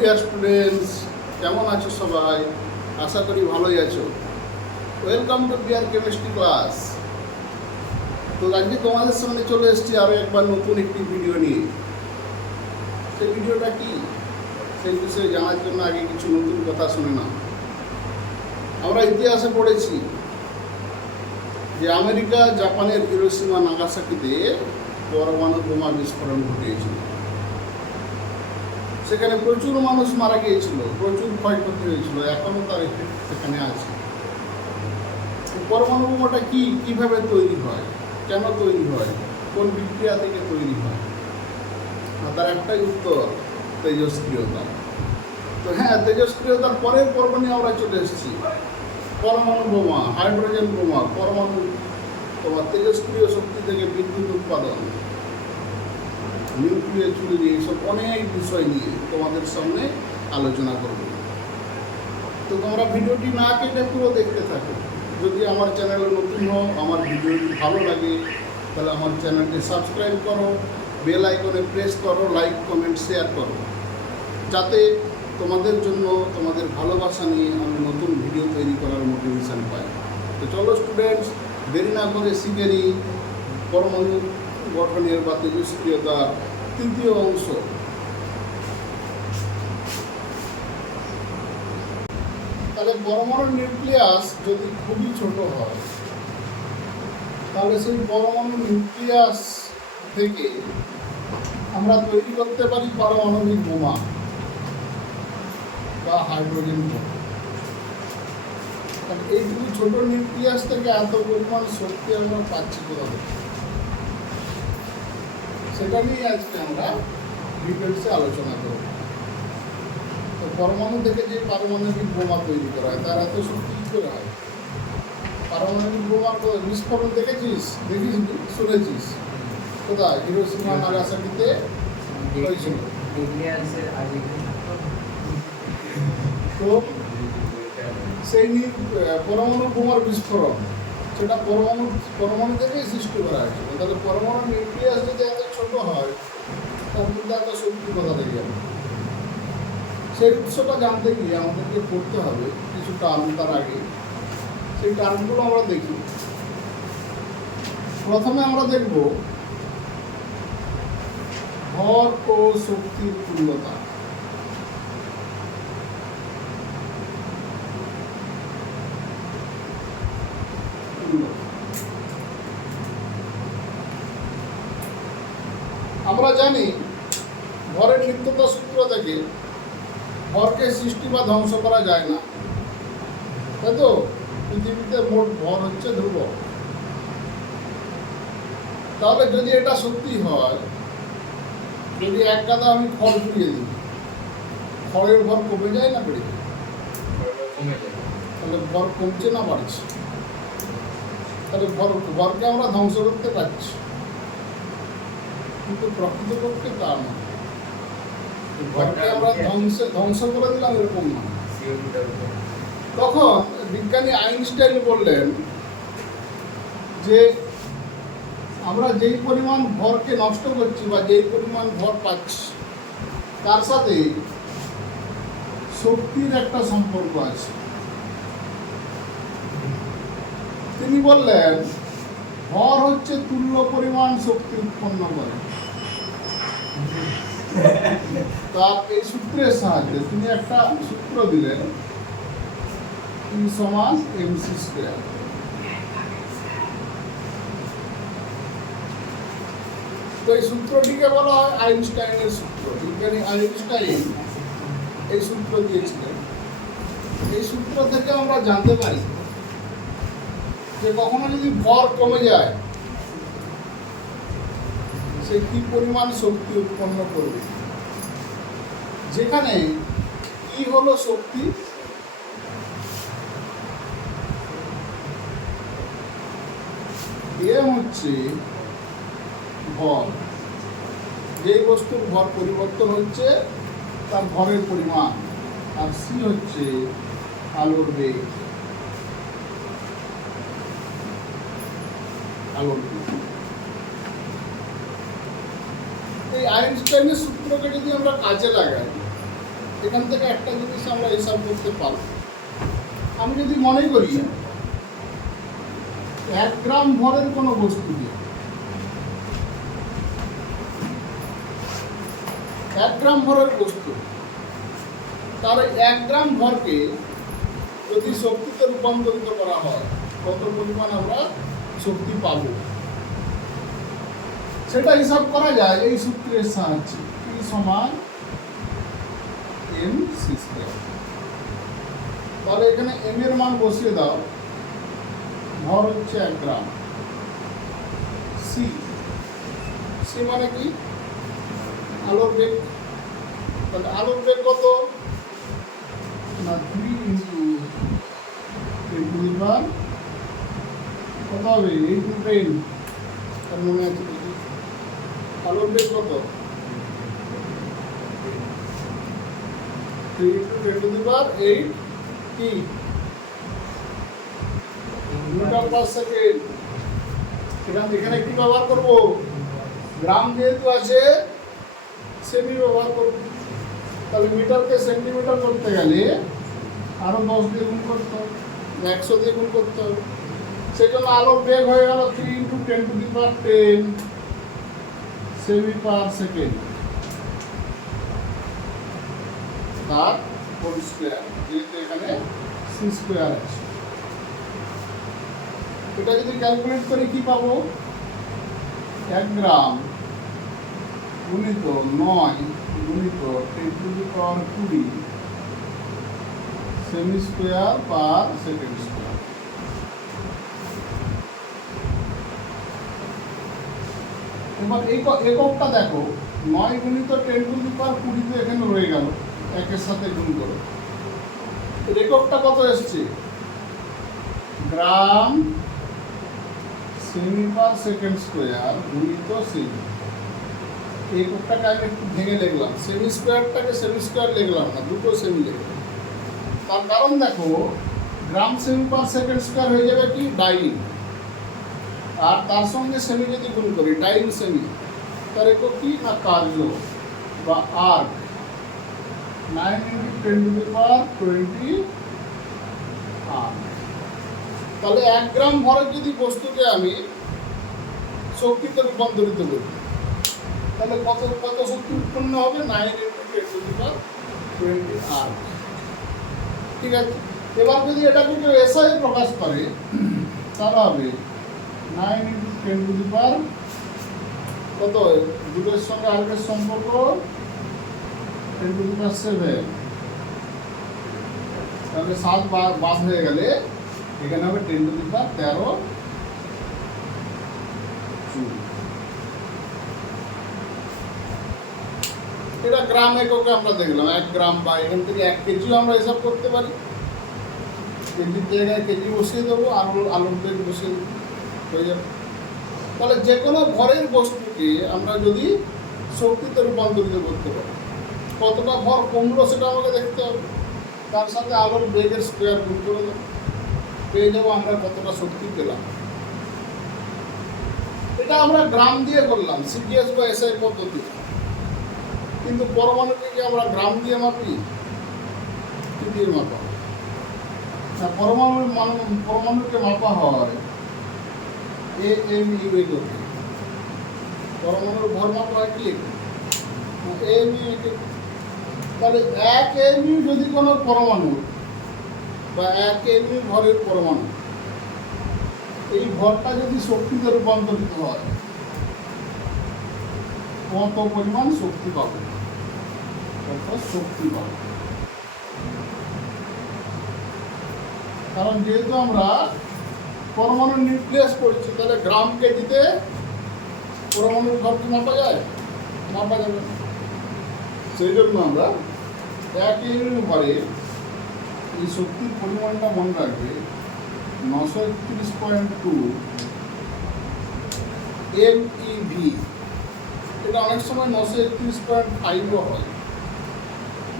Dear students, কেমন আছো সবাই? আশা করি ভালোই আছো। Welcome to dear chemistry class. তো আজকে তোমাদের সামনে চলে এসেছি আরও একবার নতুন একটি ভিডিও নিয়ে। সেই ভিডিওটা কি, সেই বিষয়ে জানার জন্য আগে কিছু নতুন কথা শুনে নাও। আমরা ইতিহাসে পড়েছি যে আমেরিকা জাপানের হিরোশিমা নাগাসাকিতে পরমাণু বোমা বিস্ফোরণ ঘটিয়েছিল। সেখানে প্রচুর মানুষ মারা গিয়েছিল, প্রচুর ক্ষয়ক্ষতি হয়েছিল, এখনও তার এফেক্ট সেখানে আছে। পরমাণু বোমাটা কীভাবে তৈরি হয়, কেন তৈরি হয়, কোন বিক্রিয়া থেকে তৈরি হয়? তার একটাই উত্তর, তেজস্ক্রিয়তা। তো হ্যাঁ, তেজস্ক্রিয়তার পরের পর্ব নিয়ে আমরা চলে এসেছি। পরমাণু বোমা, হাইড্রোজেন বোমা, পরমাণু তোমার তেজস্ক্রিয় শক্তি থেকে বিদ্যুৎ উৎপাদন, নিউক্লিয়ার চুরি, এইসব অনেক বিষয় নিয়ে তোমাদের সামনে আলোচনা করব। তো তোমরা ভিডিওটি না কেটে পুরো দেখতে থাকো। যদি আমার চ্যানেলে নতুন হও, আমার ভিডিওটি ভালো লাগে, তাহলে আমার চ্যানেলটি সাবস্ক্রাইব করো, বেল আইকনে প্রেস করো, লাইক কমেন্ট শেয়ার করো, যাতে তোমাদের জন্য তোমাদের ভালোবাসা নিয়ে আমি নতুন ভিডিও তৈরি করার মোটিভেশন পাই। তো চলো স্টুডেন্টস, দেরি না করে শিখে নিই পরমাণু গঠনের বা তেজস্ক্রিয়তার তৃতীয় অংশ। তাহলে পরমাণুর নিউক্লিয়াস যদি খুবই ছোট হয়, তাহলে সেই পরমাণু নিউক্লিয়াস থেকে আমরা তৈরি করতে পারি পারমাণবিক বোমা বা হাইড্রোজেন বোমা। এইটুকু ছোট নিউক্লিয়াস থেকে এত পরিমাণ শক্তি আমরা পাচ্ছি কোথা থেকে, সেটা নিয়ে আজকে আমরা ডিটেলসে আলোচনা করব। তো পরমাণু থেকে যে পারমাণবিক বোমা তৈরি করা হয়, তার এত শক্তি কী করে হয়? পারমাণবিক বোমার বিস্ফোরণ দেখেছিস, শুনেছিস? কোথায়? হিরোশিমা নাগাসাকিতে হয়েছিল। তো সেই পরমাণু বোমার বিস্ফোরণ, সেটা পরমাণু থেকেই সৃষ্টি করা হয়েছিল। তাহলে পরমাণু নিউক্লিয়াস যদি এত ছোট হয়, তার মধ্যে এত শক্তি কোথা থেকে যাবে? সেই উৎসটা জানতে গিয়ে আমাদেরকে পড়তে হবে কিছু টার্ম। তার আগে সেই টার্মগুলো আমরা দেখি। প্রথমে আমরা দেখব ভর ও শক্তির তুল্যতা। আমরা জানি ভরের নিত্যতা সূত্র থেকে ভরকে সৃষ্টি বা ধ্বংস করা যায় না, তাই তো? পৃথিবীতে মোট ভর হচ্ছে ধ্রুবক। তাহলে যদি এটা সত্যি হয়, যদি এক গাদা আমি খড় পুড়িয়ে দিই, খড়ের ভর কমে যায় না বেড়ে যায়? তাহলে ভর কমছে না বাড়ছে? তাহলে ভরকে আমরা ধ্বংস করতে পারছি, কিন্তু প্রকৃতপক্ষে তা নয়। ভরকে আমরা ধ্বংস করে দিলাম এরকম না। তখন বিজ্ঞানী আইনস্টাইন বললেন যে আমরা যেই পরিমাণ ভরকে নষ্ট করছি বা যেই পরিমাণ ভর পাচ্ছি, তার সাথে শক্তির একটা সম্পর্ক আছে। তিনি বললেন ভর হচ্ছে তুল্য পরিমাণ শক্তি উৎপন্ন করে। তার এই সূত্রের সাহায্যে তিনি একটা সূত্র দিলেন, E সমান mc²। তো এই সূত্রটিকে বলা হয় আইনস্টাইনের সূত্র। বিজ্ঞানী আইনস্টাইন এই সূত্র দিয়েছিলেন। এই সূত্র থেকে আমরা জানতে পারি যে কখনো যদি ভর কমে যায়, সে কি পরিমাণ শক্তি উৎপন্ন করবে। যেখানে কি হলো শক্তি, এম হচ্ছে ভর। যেই বস্তুর ভর পরিবর্তন হচ্ছে তার ভরের পরিমাণ, আর সি হচ্ছে আলোর বেগ। এই আইনস্টাইনের সূত্রকে যদি আমরা কাজে লাগাই, এখান থেকে একটা জিনিস আমরা হিসাব করতে পারব। আমি যদি মনে করি 1 গ্রাম ভরের কোনো বস্তুকে 1 গ্রাম ভরের বস্তু, তার 1 গ্রাম ভরকে যদি শক্তিতে রূপান্তরিত করা হয় কত পরিমাণ আমরা শক্তি পাব, সেটা হিসাব করা যায় এই সূত্রের সাহায্যে। E সমান mc²। তাহলে এখানে m এর মান বসিয়ে দাও, ভর হচ্ছে 1 গ্রাম, c মানে কি আলোর বেগ। তাহলে আলোর বেগ কত না 3 ইন্টু 10⁻, কত হবে 8 × 10, তার মনে আছে দেখি আলোর বেগ কত 3 × 10⁸ কি মিটার/সেকেন্ড। এখানে কি ব্যবহার করব, গ্রাম যেহেতু আছে সেমি ব্যবহার করব। তাহলে মিটারকে সেন্টিমিটার করতে গেলে আরো 10 দিয়ে গুণ করতে হবে, 100 দিয়ে গুণ করতে হবে। সেই জন্য আলোর বেগ হয়ে গেল 3 × 10⁻10 সেমি/সেকেন্ড, তার হোল স্কয়ার, যেহেতু এখানে c² আছে। এটা যদি ক্যালকুলেট করি কি পাবো, 1 গ্রাম গুণিত 9 গুণিত 10⁻20 সেমি²/সেকেন্ড²। এবার এই এককটা দেখো, 9 গুণিত 10⁻20 তো এখানে রয়ে গেল, একের সাথে গুণ করো। এককটা কত এসছে, গ্রাম সেমি/সেকেন্ড² গুণিত সেমি। এককটাকে আমি একটু ভেঙে লিখলাম, সেমি²টাকে সেমি² লিখলাম না, দুটো সেমি লিখলাম। তার কারণ দেখো, গ্রাম সেমি/সেকেন্ড² হয়ে যাবে কি ডাইন, আর তার সঙ্গে সেমি যদি গুণ করি ডাইন সেমি, তার একক কি না কার্য বা আর্ক। 9 × 10⁻20 আর্ক। তাহলে 1 গ্রাম ভরের যদি বস্তুকে আমি শক্তিতে রূপান্তরিত করি, তাহলে কত শক্তি উৎপন্ন হবে, 9 × 10⁻20 আর্ক। ঠিক আছে। এবার যদি এটাকে কেউ এসআই প্রকাশ করে, তাহলে হবে 9 × 10⁻, কত দুটোর সঙ্গে আর্কের সম্পর্ক 10⁻7, তাহলে 7 বাদ হয়ে গেলে এখানে হবে 10⁻13 জুল। এটা গ্রাম এককে আমরা দেখলাম, 1 গ্রাম, বা এখান থেকে 1 কেজিও আমরা হিসাব করতে পারি। কেজির জায়গায় কেজি বসিয়ে দেবো, আলুর বেগ বসিয়ে দেবো, হয়ে যাবে। তাহলে যে কোনো ভরের বস্তুকে আমরা যদি শক্তিতে রূপান্তরিত করতে পারি, কতটা ভর কমলো সেটা আমাকে দেখতে হবে। তার সাথে আলোর বেগের স্কোয়ার গুণ করে দেবো, পেয়ে যাবো আমরা কতটা শক্তি পেলাম। এটা আমরা গ্রাম দিয়ে করলাম, সিপিএস বা এসআই পদ্ধতি। কিন্তু পরমাণুকে কি আমরা গ্রাম দিয়ে মাপি, কি দিয়ে মাপা? পরমাণুকে মাপা হয় AMU করতে। পরমাণুর ভর মাপা হয় কি AMU। তাহলে 1 AMU যদি কোনো পরমাণু বা 1 AMU ভরের পরমাণু, এই ভরটা যদি শক্তিতে রূপান্তরিত হয়, কত পরিমাণ শক্তি পাবে, কারণ যেহেতু আমরা পরমাণুর নিউক্লিয়াস পড়ছি, তাহলে গ্রাম কেজিতে পরমাণুর ভর কি মাপা যায়, মাপা যাবে না। সেই জন্য আমরা 1 ইউনিট ভরে এই শক্তির পরিমাণটা মনে রাখবে 931.2 MeV। এটা অনেক সময় 931.5ও হয়,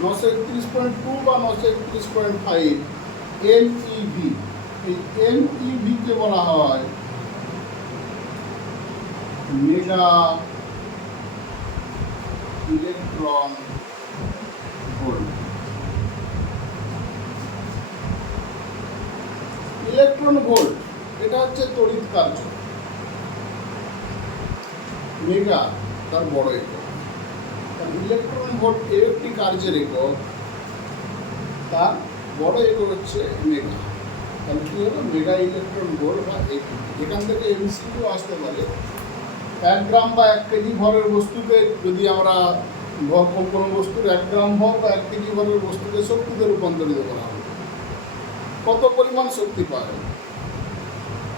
931.2 বা 931.5 MeV। এই MeV কে বলা হয় mega electron volt. Electron volt এটা হচ্ছে তড়িৎ কার্য, মেগা তার বড় একক। ইলেকট্রন ভোল্ট এর একটি কার্যের একক, তার বড় একক হচ্ছে মেগা। তাহলে কী হলো? মেগা ইলেকট্রন ভোল্ট বা এটি। এখান থেকে এমসিকিউ আসতে পারে 1 গ্রাম বা 1 কেজি ভরের বস্তুকে যদি আমরা কোনো বস্তুর 1 গ্রাম ভর বা 1 কেজি ভরের বস্তুকে শক্তিতে রূপান্তরিত করা হবে, কত পরিমাণ শক্তি পাওয়া যাবে?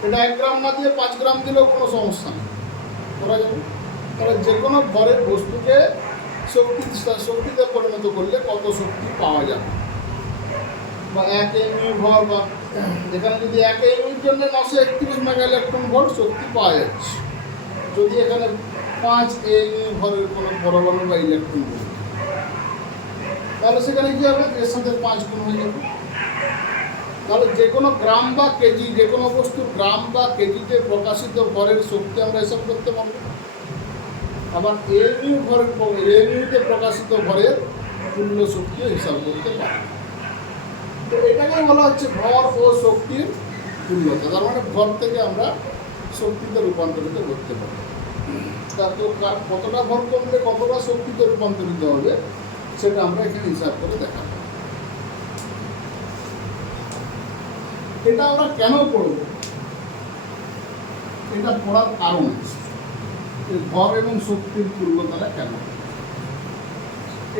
এটা 1 গ্রাম না দিয়ে 5 গ্রাম দিলেও কোনো সমস্যা নেই, করা যাবে। তাহলে যে কোনো ভরের বস্তুকে শক্তিতে পরিণত করলে কত শক্তি পাওয়া যাবে, বা 1 এমইউ ভর, বা এখানে যদি 1 এমইউর জন্য 931 মেগা ইলেকট্রন ভোল্ট শক্তি পাওয়া যাচ্ছে, যদি এখানে 5 এমইউ ভরের কোনো পরমাণু বা ইলেকট্রন ভোল্ট, তাহলে সেখানে কী হবে? এর সাথে 5 গুণ হয়ে যাবে। তাহলে যে কোনো গ্রাম বা কেজি, যে কোনো বস্তুর গ্রাম বা কেজিতে প্রকাশিত ভরের শক্তি আমরা হিসাব করতে পারবো। আবার এমইউতে প্রকাশিত ভরের তুল্য শক্তিও হিসাব করতে পারবো। তো এটাকে বলা হচ্ছে ভর ও শক্তির তুল্যতা। তার মানে ভর থেকে আমরা শক্তিতে রূপান্তরিত করতে পারি। তা তো কতটা ভর কমলে কতটা শক্তিতে রূপান্তরিত হবে সেটা আমরা এখানে হিসাব করে দেখাবো। এটা আমরা কেন পড়ব? এটা পড়ার কারণ আছে, ভর এবং শক্তির তুল্যতাটা কেন।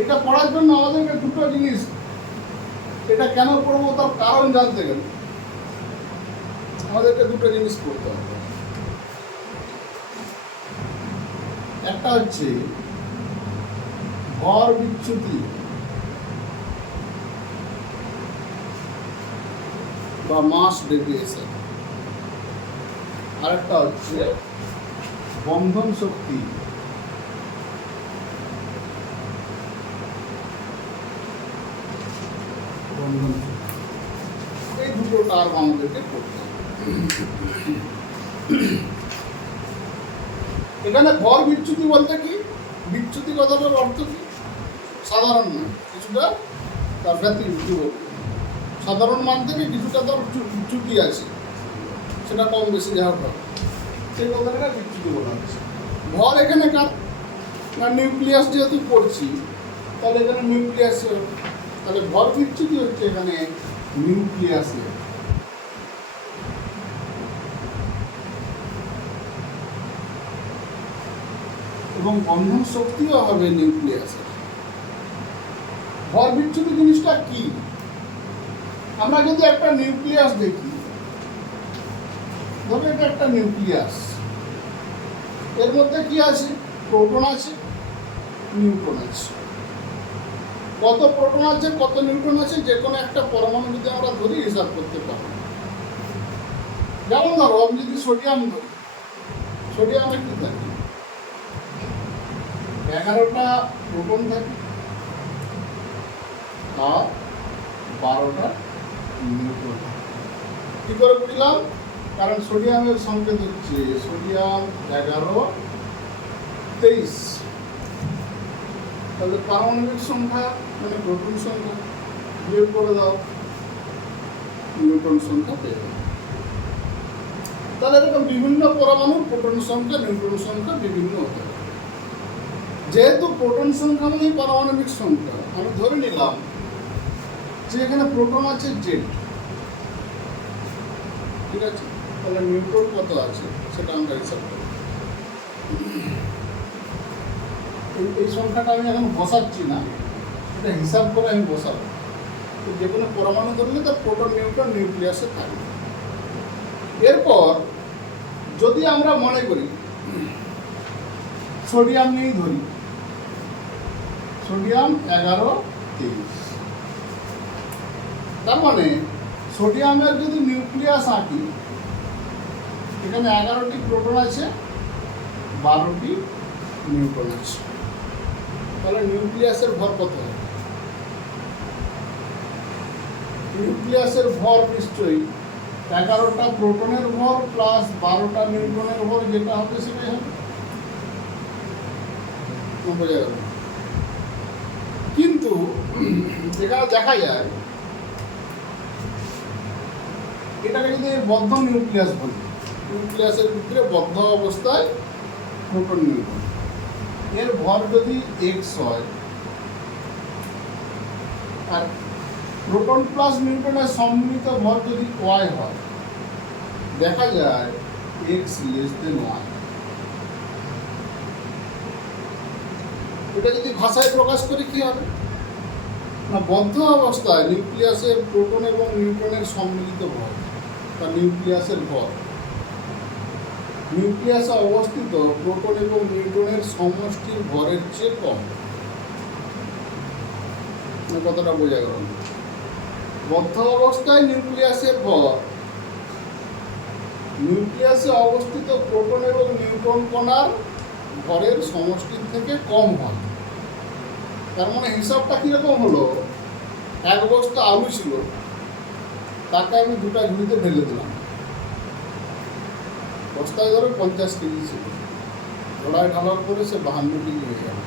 এটা পড়ার জন্য আমাদেরকে দুটো জিনিস, এটা কেন পড়বো তার কারণ জানতে গেলে আমাদেরকে দুটো জিনিস পড়তে হবে। একটা হচ্ছে ভর বিচ্যুতি বা মাস ডেভিয়েশন, আরেকটা হচ্ছে বন্ধন শক্তি। এই দুটো টার্ম আমাদেরকে পড়তে হবে। এখানে ভর বিচ্যুতি বলতে কি? বিচ্যুতি কথাটার অর্থ কি? সাধারণ না, কিছুটা তার ব্যতিরিক্ত, সাধারণ মান থেকে কিছুটা তার চ্যুতি আছে, সেটা কম বেশি যাওয়ার পর সেই কথাটা বিচ্যুতি বলা হচ্ছে। ভর এখানে কার না? নিউক্লিয়াস যেহেতু পড়ছি, তাহলে এখানে নিউক্লিয়াসে, তাহলে ভর বিচ্যুতি হচ্ছে এখানে নিউক্লিয়াসে। এবং বন্ধন শক্তিও হবে নিউক্লিয়াসের। ভর বিচ্যুতি জিনিসটা কি? আমরা যদি একটা নিউক্লিয়াস দেখি, ধরো এটা একটা নিউক্লিয়াস, এর মধ্যে কি আছে? প্রোটন আছে, নিউট্রন আছে। কত প্রোটন আছে, কত নিউট্রন আছে, যে কোনো একটা পরমাণু যদি আমরা ধরি হিসাব করতে পারবো। যেমন ধরো আমি যদি সোডিয়াম ধরি, সোডিয়ামে কি থাকে? 11টা প্রোটন থাকে আর 12টা নিউট্রন থাকে। কী করে বুঝলাম? কারণ সোডিয়ামের সংকেত হচ্ছে সোডিয়াম 11, 23। তাহলে পারমাণবিক সংখ্যা মানে প্রোটন সংখ্যা বিয়োগ করে দাও, নিউট্রন সংখ্যা পেয়ে যাবে। তাহলে এরকম বিভিন্ন পরমাণুর প্রোটন সংখ্যা, নিউট্রন সংখ্যা বিভিন্ন হতে পারে। যেহেতু প্রোটন সংখ্যা মানে পারমাণবিক সংখ্যা, আমি ধরে নিলাম যে এখানে প্রোটন আছে জেড, ঠিক আছে? তাহলে নিউট্রন কত আছে সেটা আমরা হিসাব করি। এই সংখ্যাটা আমি এখন বসাচ্ছি না, এটা হিসাব করে আমি বসাবো। তো যে কোনো পরমাণু ধরলে তার প্রোটন নিউট্রন নিউক্লিয়াসে থাকবে। এরপর যদি আমরা মনে করি সোডিয়াম নিয়েই ধরি, সোডিয়াম 11, 23, তার মানে সোডিয়ামের যদি নিউক্লিয়াস আঁকি, এখানে 11টি প্রোটন আছে, 12টি নিউট্রন আছে। তাহলে নিউক্লিয়াসের ভর কত হবে? নিউক্লিয়াসের ভর নিশ্চয়ই 11টা প্রোটনের ভর প্লাস 12টা নিউট্রনের ভর, যেটা হবে সেটাই হবে। বোঝা গেল? কিন্তু এখানে দেখা যায় এটাকে যদি বদ্ধ নিউক্লিয়াস বলি, নিউক্লিয়াসের ভিতরে বদ্ধ অবস্থায় প্রোটন নিউট্রন, এর ভর যদি এক্স হয় আর প্রোটন প্লাস নিউট্রনের সম্মিলিত ভর যদি ওয়াই হয়, দেখা যায় এক্স লেস দেন ওয়াই। এটা যদি ভাষায় প্রকাশ করি কি হবে না, বদ্ধ অবস্থায় নিউক্লিয়াসের প্রোটন এবং নিউট্রনের সম্মিলিত ভর বা নিউক্লিয়াসের ভর, নিউক্লিয়াসে অবস্থিত প্রোটন এবং নিউট্রনের সমষ্টির ভরের চেয়ে কম। কতটা বোঝা গেল? বদ্ধ অবস্থায় নিউক্লিয়াসের ভর নিউক্লিয়াসে অবস্থিত প্রোটন এবং নিউট্রন কণার ভরের সমষ্টির থেকে কম হয়। তার মানে হিসাবটা কীরকম হলো, এক বস্তা আলু ছিল, তাকে আমি দুটা ঝুড়িতে ঢেলে দিলাম। বস্তায় ধরো 50 কেজি ছিল, ঘোড়ায় ঢালার পরে সে 52 কেজি হয়ে গেল।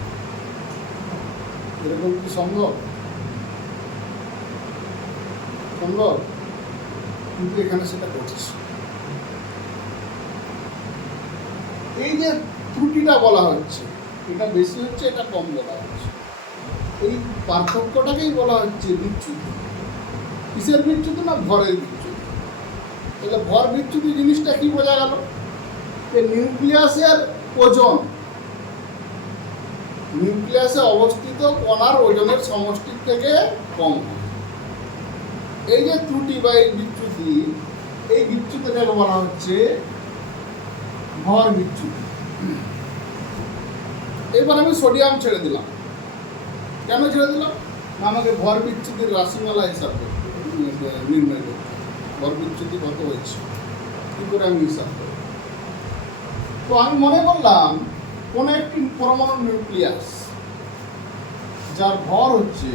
এরকম কি সম্ভব? সম্ভব, কিন্তু এখানে সেটা ঘটেছে। এই যে ত্রুটিটা বলা হচ্ছে, এটা বেশি হচ্ছে, এটা কম বলা হচ্ছে, এই পার্থক্যটাকেই বলা হচ্ছে বিচ্যুতি। কিসের বিচ্যুতি? না, ভরের বিচ্যুতি। তাহলে ভর বিচ্যুতি জিনিসটা কি বোঝা গেল? যে নিউক্লিয়াসের ওজন নিউক্লিয়াসে অবস্থিত কণার ওজনের সমষ্টির থেকে কম হয়। এই যে ত্রুটি বা এই বিচ্যুতি, এই বিচ্যুতিটাকে বলা হচ্ছে ভর বিচ্যুতি। এবার আমি সোডিয়াম ছেড়ে দিলাম। কেন ছেড়ে দিলাম? আমাকে ভর বিচ্যুতির রাশিমালা হিসাব করতে, নির্ণয় করতে, ভর বিচ্যুতি কত হয়েছে, কী করে আমি হিসাব করব? তো আমি মনে করলাম কোনো একটি পরমাণু নিউক্লিয়াস যার ভর হচ্ছে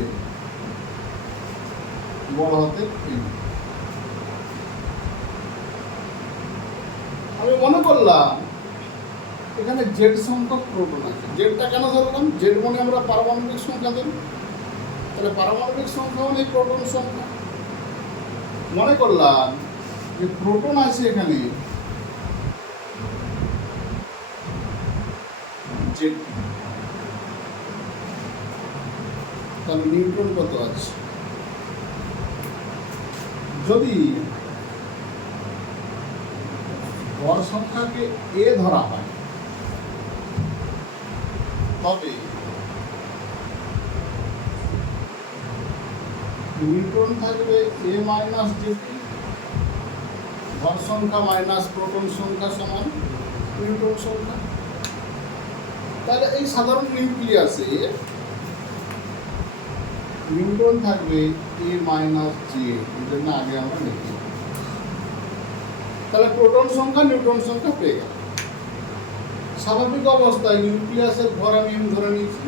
বড় হাতের M। আমি মনে করলাম এখানে জেড সংখ্যক প্রোটন আছে। জেডটা কেন ধরলাম? জেড মানে আমরা পারমাণবিক সংখ্যা ধরি, তাহলে পারমাণবিক সংখ্যা মানে প্রোটন সংখ্যা। মনে করলাম যে প্রোটন আছে এখানে জেড, তাহলে নিউট্রন কত আছে? যদি ভর সংখ্যাকে এ ধরা হয়, তবে নিউট্রন থাকবে এ মাইনাস জেডটি, ভর সংখ্যা মাইনাস প্রোটন সংখ্যা সমান নিউট্রন সংখ্যা। তাহলে এই সাধারণ নিউক্লিয়াসে নিউট্রন থাকবে এ মাইনাস জেড, এই জন্য আগে আমরা লিখি। তাহলে প্রোটন সংখ্যা নিউট্রন সংখ্যা পেয়ে গেল। স্বাভাবিক অবস্থায় নিউক্লিয়াসের ভর আমি ধরে নিয়েছি,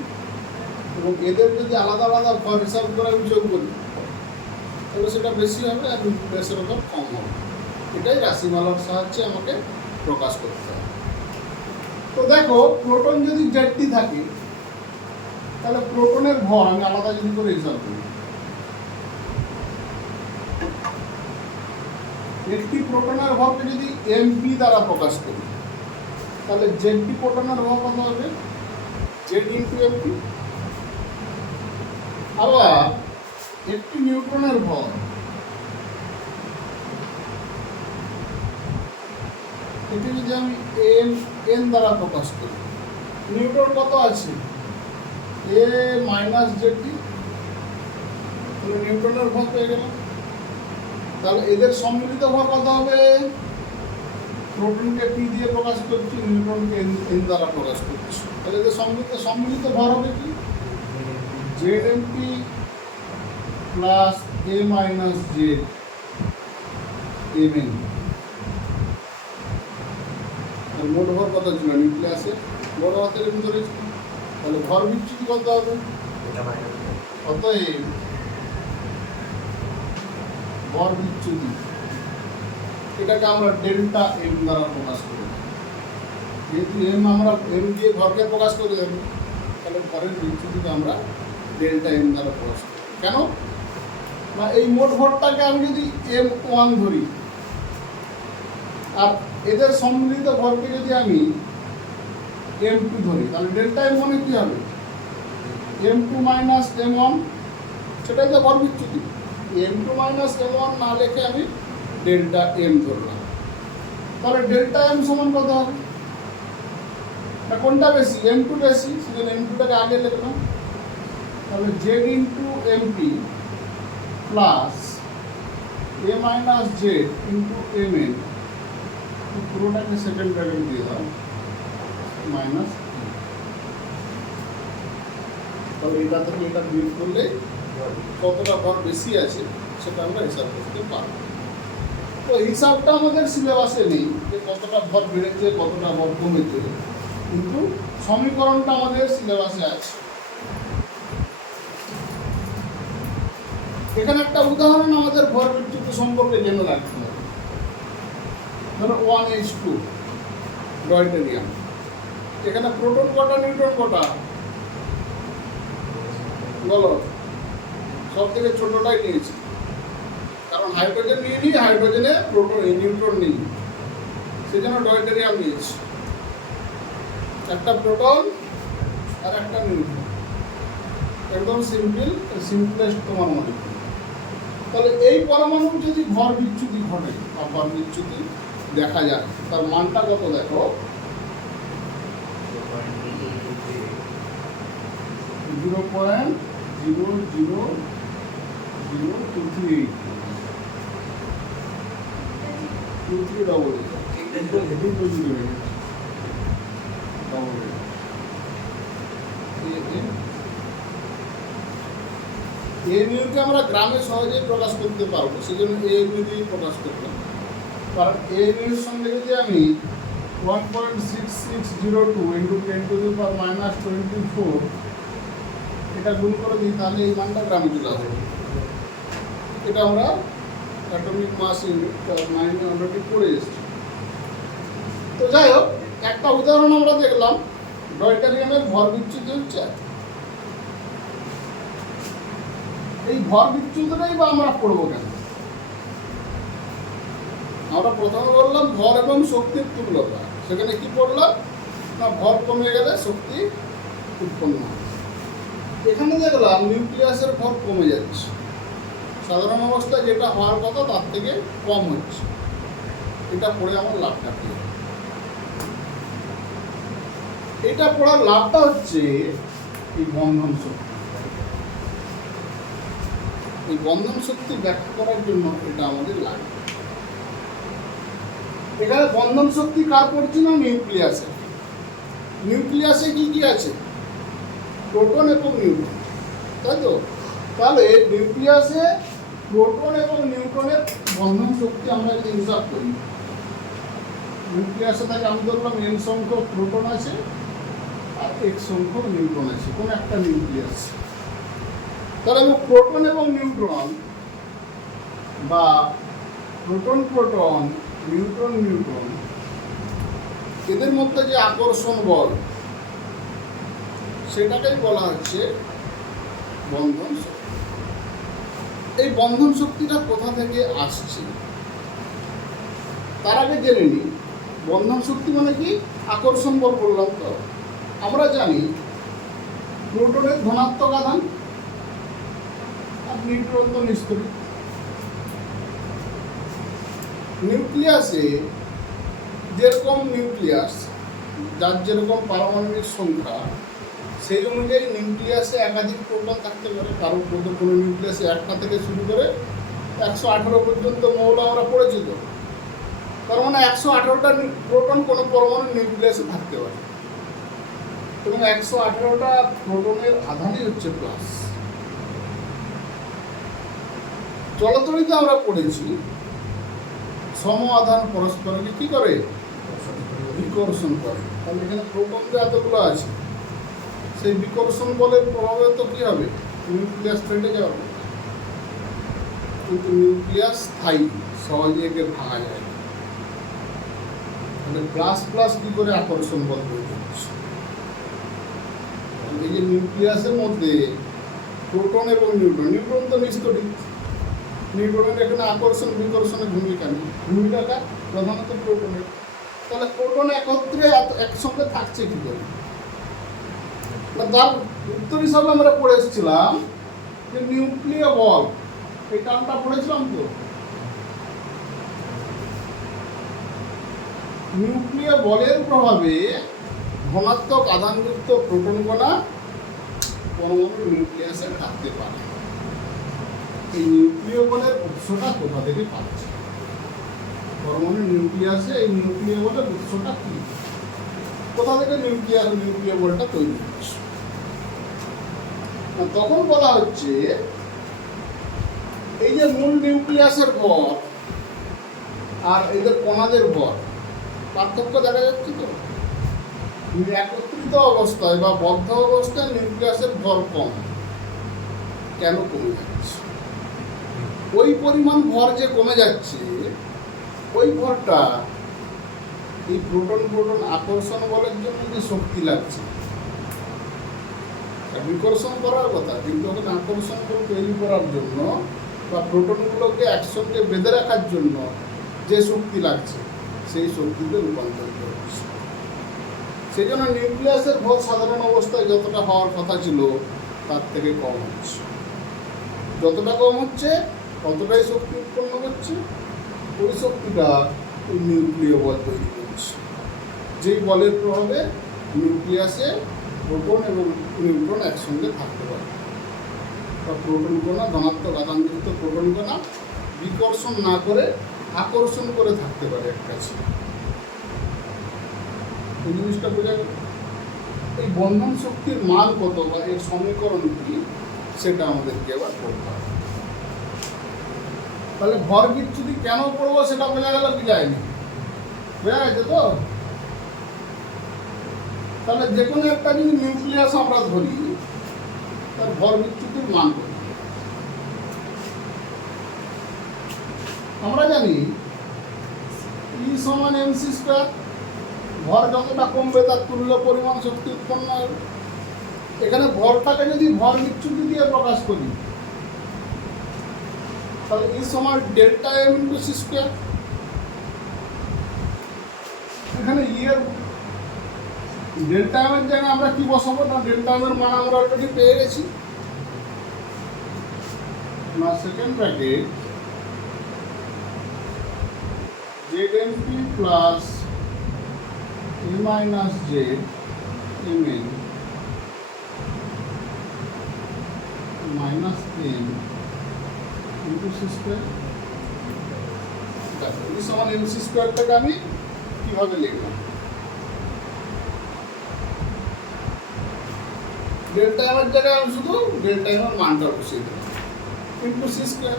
এবং এদের যদি আলাদা আলাদা ভর হিসাব করে আমি যোগ করি, তাহলে সেটা বেশি হবে আর নিউক্লিয়াসের ভর কম হবে। এটাই রাশিমালার সাহায্যে আমাকে প্রকাশ করতে হবে। তো দেখো, প্রোটন যদি জেডটি থাকে, তাহলে প্রোটনের ভর আমি আলাদা যদি করে হিসাব করি, একটি প্রোটনের ভরকে যদি এমপি দ্বারা প্রকাশ করি, তাহলে জেডটি প্রোটনের ভর কত হবে? Z into MP. আবার একটি নিউট্রনের ভর এটি যদি আমি এন দ্বারা প্রকাশ করি, নিউট্রন কত আছে? এ মাইনাস জেডটি, তাহলে নিউট্রনের ভর পেয়ে গেলাম। তাহলে এদের সম্মিলিত ভর কত হবে? প্রোটনকে পি দিয়ে প্রকাশ করছি, নিউট্রনকে এন দ্বারা প্রকাশ করছি, তাহলে এদের সম্মিলিত ভর হবে কি? জেড এমপি প্লাস এ মাইনাস জেড এম এন। মোট ভর কত ছিল নিউক্লিয়াসে? বড় হাতের এম ধরেছি, তাহলে ভর বিচ্যুতি কত হবে? অতএব ভর বিচ্যুতি এটাকে আমরা ডেল্টা এম দ্বারা প্রকাশ করি। যেহেতু এম আমরা এম দিয়ে ভরকে প্রকাশ করে দেব, তাহলে ভরের বিচ্যুতিকে আমরা ডেল্টা এম দ্বারা প্রকাশ করি। কেন না, এই মোট ভরটাকে আমি যদি M1 ধরি, আর এদের সম্মিলিত ভরকে যদি আমি m2 ধরি, তাহলে ডেল্টা m মানে কি হবে? m2 মাইনাস m1, সেটাই তো ভর বিচ্যুতি। m2 মাইনাস m1 না লিখে আমি ডেল্টা m ধরলাম, তাহলে ডেল্টা m সমান কত হবে? না কোনটা বেশি? m2 বেশি, সেজন্য m2টাকে আগে লিখলাম। তাহলে z into mp plus a minus z into mn, পুরোটাকে সেকেন্ড ব্র্যাকেট দিয়ে দাও, মাইনাস। তাহলে এটা থেকে এটা বিয়োগ করলে কতটা ভর বেশি আছে সেটা আমরা হিসাব করতে পারবো। তো হিসাবটা আমাদের সিলেবাসে নেই যে কতটা ভর বেড়েছে কতটা ভর কমেছে, কিন্তু সমীকরণটা আমাদের সিলেবাসে আছে। এখানে একটা উদাহরণ আমাদের ভর বিচ্যুতি সম্পর্কে জেনে রাখতে হবে। ধরো 1H2 ডয়টেরিয়াম, এখানে প্রোটন কটা নিউট্রন কটা? বলো, সব থেকে ছোটটাই নিয়েছি, কারণ হাইড্রোজেন নিয়ে নিই, হাইড্রোজেনে প্রোটন নিউট্রন নেই, সেজন্য ডয়টেরিয়াম নিয়েছি। একটা প্রোটন আর একটা নিউট্রন, একদম সিম্পলেস্ট তোমার মনে। তাহলে এই পরমাণুর যদি ভর বিচ্যুতি ঘটে বা ভর বিচ্যুতি দেখা যায়, তার মানটা কত দেখো? 0.0002388 এএমইউকে আমরা গ্রামে সহজেই প্রকাশ করতে পারবো, সেজন্য এএমইউ দিয়ে প্রকাশ করলাম। কারণ এএমইউর সঙ্গে যদি আমি 1.6602 ইন্টু 10⁻⁻24 এটা গুণ করে দিই, তাহলে এই মানটা গ্রামে চলে আসবে। এটা আমরা অ্যাটমিক মাস ইউনিট মাইনে অলরেডি পড়ে এসেছি। তো যাই হোক, একটা উদাহরণ আমরা দেখলাম, ডয়টেরিয়ামের ভর বিচ্যুতি হচ্ছে। এই ভর বিচ্যুতিটাই বা আমরা পড়বো কেন? আমরা প্রথমে বললাম ভর এবং শক্তির তুল্যতা, সেখানে কি পড়লাম না ভর কমে গেলে শক্তি উৎপন্ন হয়। এখানে দেখলাম নিউক্লিয়াসের ভর কমে যাচ্ছে, সাধারণ অবস্থায় যেটা হওয়ার কথা তার থেকে কম হচ্ছে। এটা পড়ে আমার লাভটা কি? এটা পড়ার লাভটা হচ্ছে এই বন্ধন শক্তি। এই বন্ধন শক্তি ব্যাখ্যা করার জন্য এটা আমাদের লাগবে। এখানে বন্ধন শক্তি কার পড়ছে না? নিউক্লিয়াসে। নিউক্লিয়াসে কি কি আছে? প্রোটন এবং নিউট্রন, তাই তো? তাহলে নিউক্লিয়াসে প্রোটন এবং নিউট্রনের বন্ধন শক্তি আমরা যদি হিসাব করি, নিউক্লিয়াসে থাকে আমি ধরলাম n সংখ্যক প্রোটন আছে আর x সংখ্যক নিউট্রন আছে কোন একটা নিউক্লিয়াস। তাহলে আমি প্রোটন এবং নিউট্রন বা প্রোটন প্রোটন নিউট্রন নিউট্রন এদের মধ্যে যে আকর্ষণ বল, সেটাকেই বলা হচ্ছে বন্ধন শক্তি। এই বন্ধন শক্তিটা কোথা থেকে আসছে তার আগে জেনে নিই। বন্ধন শক্তি মানে কি? আকর্ষণ বল বললাম তো। আমরা জানি প্রোটনের ধনাত্মক আধান আর নিউট্রন তো নিস্তড়িত। নিউক্লিয়াসে যেরকম নিউক্লিয়াস, যার যেরকম পারমাণবিক সংখ্যা, সেই অনুযায়ী নিউক্লিয়াসে একাধিক প্রোটন থাকতে পারে। কারণ কোনো নিউক্লিয়াসে একটা থেকে শুরু করে 118 পর্যন্ত মৌল আমরা পড়েছি তো। তার মানে 118টা প্রোটন কোনো পরমাণু নিউক্লিয়াসে থাকতে পারে, এবং 118টা প্রোটনের আধানই হচ্ছে প্লাস। চলতরিতে আমরা পড়েছি সম আধান পরস্পরকে কি করে? বিকর্ষণ করে। তাহলে এখানে প্রোটন যে এতগুলো আছে, সেই বিকর্ষণ বলের প্রভাবে তো কি হবে? নিউক্লিয়াস ফেটে যাবে। কিন্তু নিউক্লিয়াস স্থায়ী, সহজে একে ভাঙা যায়। তাহলে প্লাস প্লাস কি করে আকর্ষণ বল তৈরি হচ্ছে? এই যে নিউক্লিয়াসের মধ্যে প্রোটন এবং নিউট্রন, নিউট্রন তো নিস্তড়িত, নিউটনের এখানে আকর্ষণ বিকর্ষণের ভূমিকা নেই, ভূমিকাটা প্রধানত প্রোটনের। তাহলে প্রোটন একত্রে একসঙ্গে থাকছে কি করে? তার উত্তর হিসাবে আমরা পড়ে এসেছিলাম যে নিউক্লিয় বল, এই টার্মটা পড়েছিলাম তো। নিউক্লিয় বলের প্রভাবে ধনাত্মক আধানযুক্ত প্রোটন কণা পরমাণুর নিউক্লিয়াসে থাকতে পারে। এই নিউক্লিয় বলের উৎসটা কোথা থেকে পাচ্ছে? পরমাণুর নিউক্লিয়াসে এই নিউক্লিয় বলের উৎসটা কি? কোথা থেকে নিউক্লিয় বলটা তৈরি হচ্ছে? তখন বলা হচ্ছে এই যে মূল নিউক্লিয়াসের ভর আর এদের কণাদের ভর পার্থক্য দেখা যাচ্ছে তো। একত্রিত অবস্থায় বা বদ্ধ অবস্থায় নিউক্লিয়াসের ভর কম। কেন কমে যাচ্ছে? ওই পরিমাণ ভর যে কমে যাচ্ছে, ওই ভরটা এই প্রোটন আকর্ষণ বলের জন্য যে শক্তি লাগছে, বিকর্ষণ করার কথা, কিন্তু ওখানে আকর্ষণ বল তৈরি করার জন্য বা প্রোটনগুলোকে একসঙ্গে বেঁধে রাখার জন্য যে শক্তি লাগছে, সেই শক্তিতে রূপান্তরিত হচ্ছে। সেই জন্য নিউক্লিয়াসের ভর সাধারণ অবস্থায় যতটা হওয়ার কথা ছিল তার থেকে কম হচ্ছে। যতটা কম হচ্ছে ততটাই শক্তি উৎপন্ন করছে। ওই শক্তিটা ওই নিউক্লিয় বল তৈরি করছে, যেই বলের প্রভাবে নিউক্লিয়াসে প্রোটন এবং নিউট্রন একসঙ্গে থাকতে পারে। বা প্রোটন কণা, ধনাত্মক আধানযুক্ত প্রোটন কণা বিকর্ষণ না করে আকর্ষণ করে থাকতে পারে এক কাছে। এই জিনিসটা বোঝা গেল। এই বন্ধন শক্তির মান কত বা এর সমীকরণ কি, সেটা আমাদেরকে এবার পড়তে হবে। তাহলে ভর বিচ্যুতি কেন পড়বো সেটা বোঝা গেল কি যায়নি? বোঝা গেছে তো? তাহলে যে কোনো একটা যদি নিউক্লিয়াস আমরা ধরি, তার ভর বিচ্যুতির মান কত? আমরা জানি E সমান mc স্কয়ার। ভর যতটা কমবে তার তুল্য পরিমাণ শক্তি উৎপন্ন হবে। এখানে ভরটাকে যদি ভর বিচ্যুতি দিয়ে প্রকাশ করি, তাহলে E সমান delta m into c square. এখানে E এর ডেল্টা m এর জায়গায় আমরা কি বসাবো? না, ডেল্টা m এর মান আমরা অলরেডি পেয়ে গেছি। না, second bracket ZMP plus A minus Z Mn minus M into C square। এই সমান MC স্কয়ারটাকে আমি কিভাবে লিখলাম? ডেল্টা এম এর জায়গায় আমি শুধু ডেল্টা এম এর মানটা বসিয়ে দিলাম ইন্টু C স্কয়ার।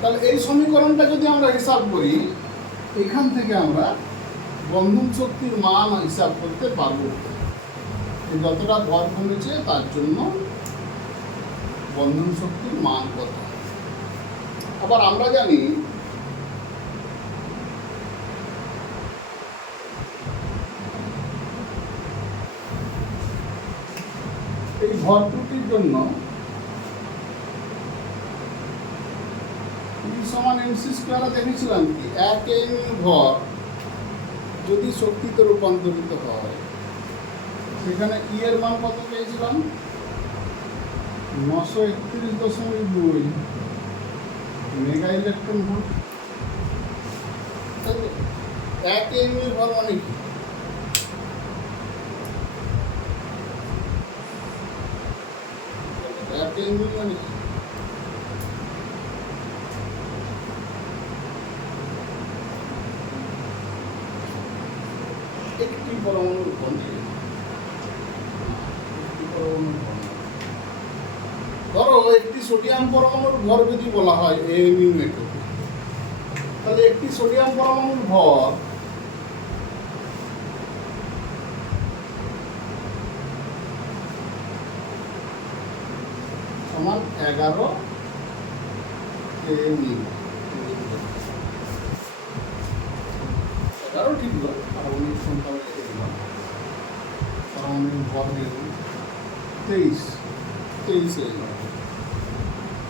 তাহলে এই সমীকরণটা যদি আমরা হিসাব করি, এখান থেকে আমরা বন্ধন শক্তির মান হিসাব করতে পারবো। যতটা ভর কমেছে তার জন্য বন্ধন শক্তির মান কত। আবার আমরা জানি এই ভর ত্রুটির জন্য E সমান mc স্কয়ার দেখেছিলাম কি, 1 m ভর যদি শক্তিতে রূপান্তরিত হয়, সেখানে E এর মান কত পেয়েছিলাম? 931.2 মেগা ইলেকট্রন ভোল্ট। 1 m ভর মানে কি? মানে কি? একটি পরমাণুর ঘনত্ব। ধরো একটি সোডিয়াম পরমাণুর ভর যদি বলা হয় AMU একক, তাহলে একটি সোডিয়াম পরমাণুর ভর সমান 11 AMU। 11 ঠিক নয়, পারমাণবিক সংখ্যা লিখে দিলাম। পারমাণবিক ভর 23 AMU।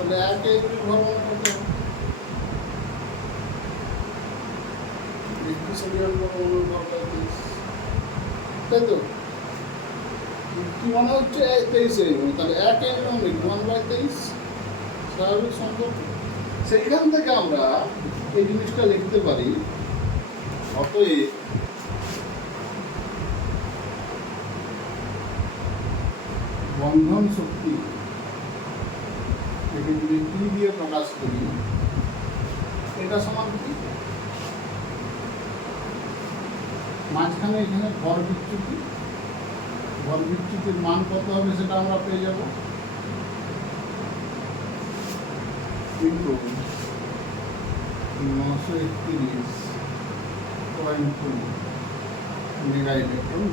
তাহলে 1 এর ঘরমান কত? 21 সোডিয়াম পরমাণুর ভর 35, তাই তো? কি মনে হচ্ছে 23 এর, তাহলে 1 এর 1/23 স্বাভাবিক সম্পর্ক। সেইখান থেকে আমরা এই জিনিসটা লিখতে পারি, অতএব বন্ধন শক্তি একে যদি টি দিয়ে প্রকাশ করি, এটা সমান কি? মাঝখানে এখানে ভর বিচ্যুতির মান কত হবে সেটা আমরা পেয়ে যাব, কিন্তু 931.2 মেগা ইলেকট্রন।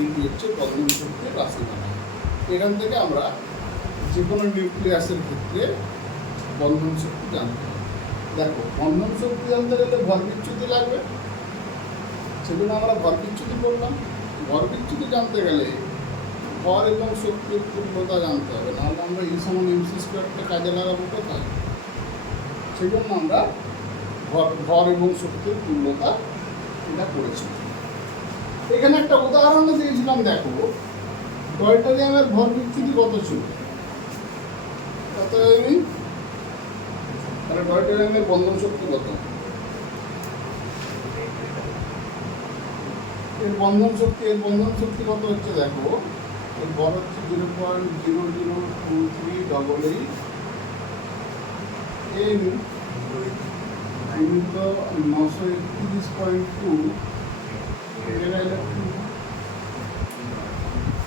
এইটি হচ্ছে বন্ধন শক্তির রাশিমালা। এখান থেকে আমরা যে কোনো নিউক্লিয়াসের ক্ষেত্রে বন্ধন শক্তি জানতে হবে। দেখো, বন্ধন শক্তি জানতে গেলে ভর বিচ্যুতি লাগবে, সেজন্য আমরা ভর বিচ্যুতি করলাম। ভর বিচ্যুতি জানতে গেলে ভর এবং শক্তির তুল্যতা জানতে হবে, নাহলে আমরা E=mc² কাজে লাগাবো কোথায়? সেই জন্য আমরা ভর এবং শক্তির তুল্যতা এটা করেছি। এখানে একটা উদাহরণ দিয়েছিলাম, দেখো ডয়টেরিয়ামের ভর বিচ্যুতি কত ছিল, কত আমি, তাহলে ডয়টেরিয়ামের বন্ধন শক্তি কত? এর বন্ধন শক্তি কত হচ্ছে দেখো, এর ভর হচ্ছে 0.002388 এম গুণিত 931.2 মেগা ইলেকট্রন।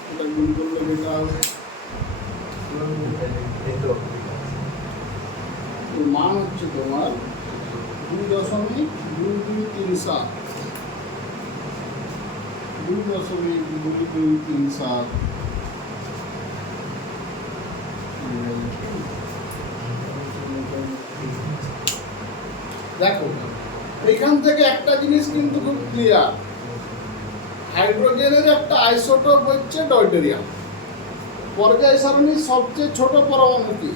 এটা গুণ করলে যেটা হবে, মান হচ্ছে তোমার 2.2237, 2.2237। দেখো, এইখান থেকে একটা জিনিস কিন্তু খুব ক্লিয়ার, হাইড্রোজেনের একটা আইসোটোপ হচ্ছে ডয়টেরিয়াম। পর্যায় সারণীর সবচেয়ে ছোট পরমাণু কি?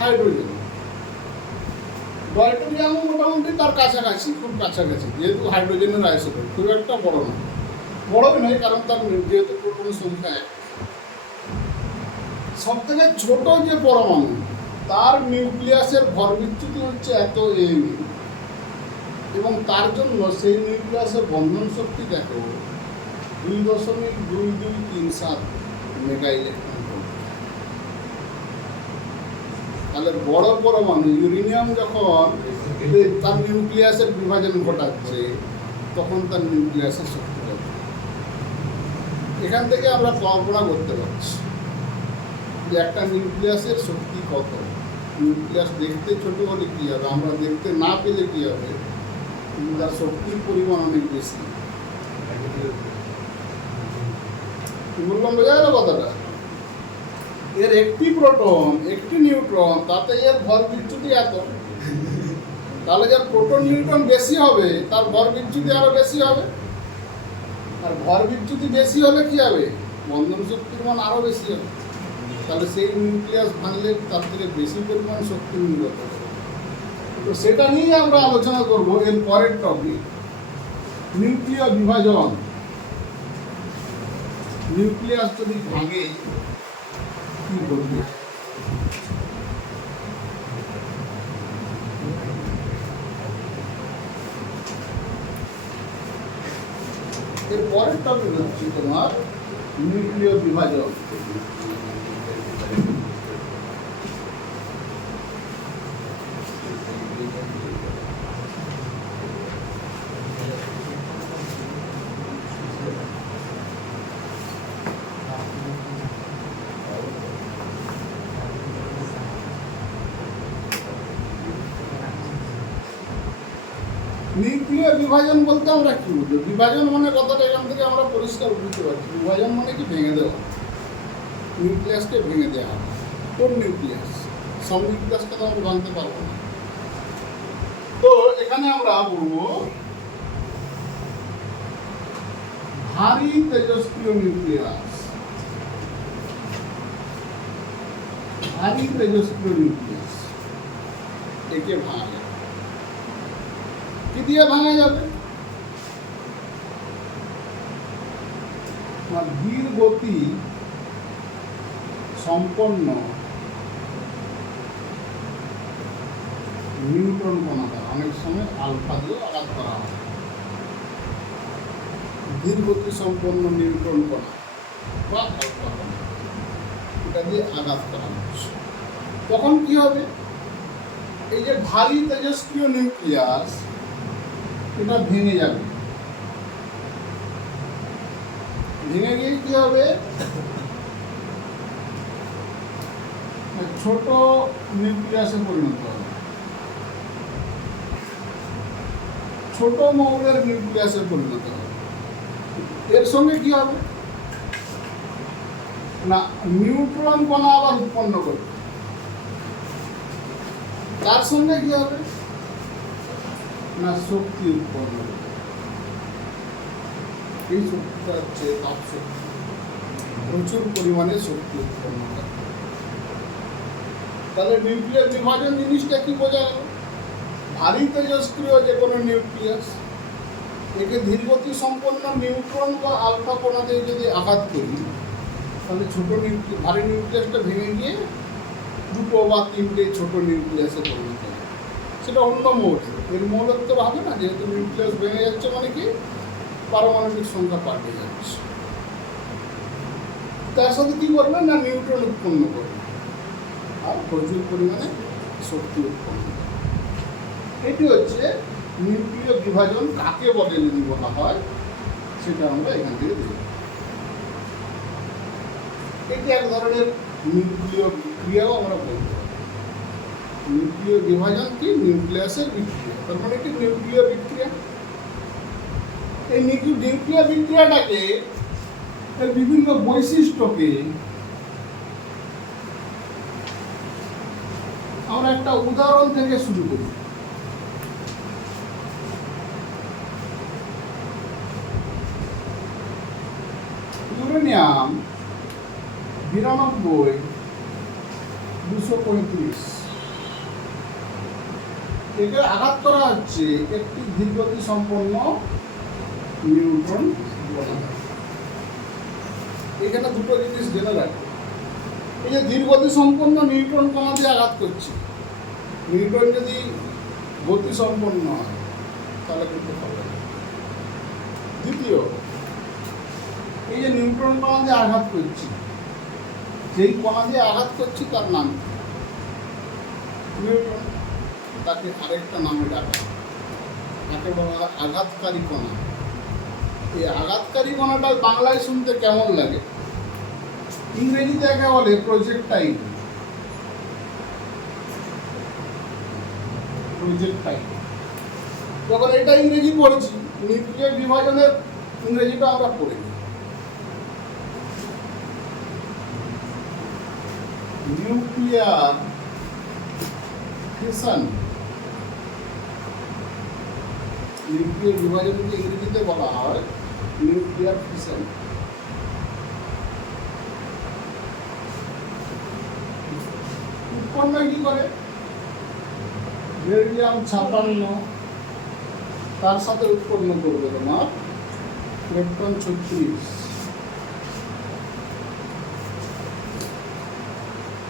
হাইড্রোজেন। ডয়টেরিয়ামও মোটামুটি তার কাছাকাছি, খুব কাছাকাছি, যেহেতু হাইড্রোজেনের আইসোটোপ, খুব একটা বড় না, বড়ই নয়, কারণ তার যেহেতু প্রোটনের সংখ্যা 1। সব থেকে ছোট যে পরমাণু, তার নিউক্লিয়াসের ভর বিচ্যুতি হচ্ছে এত এম, এবং তার জন্য সেই নিউক্লিয়াসের বন্ধন শক্তি দেখো 2.2237 মেগা ইলেকট্রন ভোল্ট। তাহলে বড় পরমাণু ইউরেনিয়াম যখন তার নিউক্লিয়াসের বিভাজন ঘটাচ্ছে, তখন তার নিউক্লিয়াসের শক্তি কত? এখান থেকে আমরা কল্পনা করতে পারছি যে একটা নিউক্লিয়াসের শক্তি কত। নিউক্লিয়াস দেখতে ছোট হলে কী হবে, আমরা দেখতে না পেলে কী হবে, কিন্তু তার শক্তির পরিমাণ অনেক বেশি। কি বললাম, বোঝা গেল কথাটা? এর একটি প্রোটন, একটি নিউট্রন, তাতে এর ভর বিচ্যুতি এত, তাহলে যার প্রোটন নিউট্রন বেশি হবে তার ভর বিচ্যুতি আরো বেশি হবে, আর ভর বিচ্যুতি বেশি হলে কি হবে, বন্ধন শক্তির মান আরো বেশি হবে। তাহলে সেই নিউক্লিয়াস ভাঙলে তার থেকে বেশি পরিমাণ শক্তি নির্গত হবে। তো সেটা নিয়ে আমরা আলোচনা করব এর পরের টপিক, নিউক্লিয় বিভাজন। নিউক্লিয়াস যদি ভাঙে কি ঘটবে? এর পরের টপিক হচ্ছে তোমার নিউক্লিয় বিভাজন। নিউক্লিয় বিভাজন বলতে আমরা কি বুঝি? বিভাজন মানে কথাটা এখান থেকে আমরা পরিষ্কার বুঝতে পারছি। বিভাজন মানে কি, ভেঙে দেওয়া, নিউক্লিয়াসকে ভেঙে দেওয়া। কোন নিউক্লিয়াস? সব নিউক্লিয়াসকে তো আমরা ভাঙতে পারবো না। তো এখানে আমরা বলবো ভারী তেজস্ক্রিয় নিউক্লিয়াস। ভারী তেজস্ক্রিয় নিউক্লিয়াস, একে ভাঙা যাবে। কি দিয়ে ভাঙা যাবে? ধীর গতি সম্পন্ন নিউট্রন কণা দ্বারা, অনেক সময় আলফা দিয়ে আঘাত করা হয়। ধীর গতি সম্পন্ন নিউট্রন কণা বা আলফা কণা, এটা দিয়ে আঘাত করা হচ্ছে। তখন কি হবে? এই যে ভারী তেজস্ক্রিয় নিউক্লিয়াস, এটা ভেঙে যাবে। ভেঙে গিয়ে কি হবে? ছোট নিউক্লিয়াসে পরিণত হবে, ছোট মৌলের নিউক্লিয়াসে পরিণত হবে। এর সঙ্গে কি হবে না, নিউট্রন কণা আবার উৎপন্ন করবে। তার সঙ্গে কি হবে না, শক্তি উৎপন্ন করবে। এই শক্তিটা হচ্ছে তাপ শক্তি, প্রচুর পরিমাণে শক্তি উৎপন্ন করে। তাহলে নিউক্লিয়ার বিভাজন জিনিসটা কি বোঝা গেল? ভারী তেজস্ক্রিয় যে কোনো নিউক্লিয়াস, একে ধীরগতি সম্পন্ন নিউট্রন বা আলফা কণা দিয়ে যদি আঘাত করি, তাহলে ছোট ভারী নিউক্লিয়াসটা ভেঙে গিয়ে দুটো বা তিনটে ছোট নিউক্লিয়াসে পরিণত হবে। সেটা অন্য মৌল, এর মৌলত্ব হবে না, যেহেতু নিউক্লিয়াস ভেঙে যাচ্ছে মানে কি পারমাণবিক সংখ্যা পাল্টে যাচ্ছে। তার সাথে কি করবে না, নিউট্রন উৎপন্ন করবে আর প্রচুর পরিমাণে শক্তি উৎপন্ন করবে। এটি হচ্ছে নিউক্লিয় বিভাজন কাকে বলে যদি বলা হয়, সেটা আমরা এখান থেকে দেখব। এটি এক ধরনের নিউক্লিয় বিক্রিয়াও আমরা বলতে পারি। নিউক্লিয় বিভাজন কি? নিউক্লিয়াসের বিক্রিয়া, তার মানে কি নিউক্লিয় বিক্রিয়া। এই নিউক্লিয় বিক্রিয়াটাকে, এর বিভিন্ন বৈশিষ্ট্যকে আমরা একটা উদাহরণ থেকে শুরু করি। ইউরেনিয়াম 92-235, একে আঘাত করা হচ্ছে একটি ধীরগতি সম্পন্ন নিউট্রন কণা। এখানে দুটো জিনিস জেনে রাখবে। এই যে ধীরগতি সম্পন্ন নিউট্রন কণা দিয়ে আঘাত করছে, নিউট্রন যদি গতি সম্পন্ন হয় তাহলে কিন্তু হবে না। দ্বিতীয়, এই যে নিউট্রন কণা দিয়ে আঘাত করছি, যেই কণা দিয়ে আঘাত করছি তার নাম নিউট্রন, তাকে আরেকটা নামে ডাকা, তাকে বলা হয় আঘাতকারী কণা। এই আঘাতকারী কণাটা বাংলায় শুনতে কেমন লাগে? ইংরেজিতে একে বলে প্রজেক্টাইল। প্রজেক্টাইল। যখন এটা ইংরেজি পড়ছি, নিউক্লিয় বিভাজনের ইংরেজিটা আমরা পড়ি। নিউক্লিয়ার ফিশন, নিউক্লিয় বিভাজনকে ইংরেজিতে বলা হয় নিউক্লিয়ার ফিশন। উৎপন্ন কি করে? বেরিলিয়াম 56, তার সাথে উৎপন্ন করবে তোমার ক্রিপ্টন 36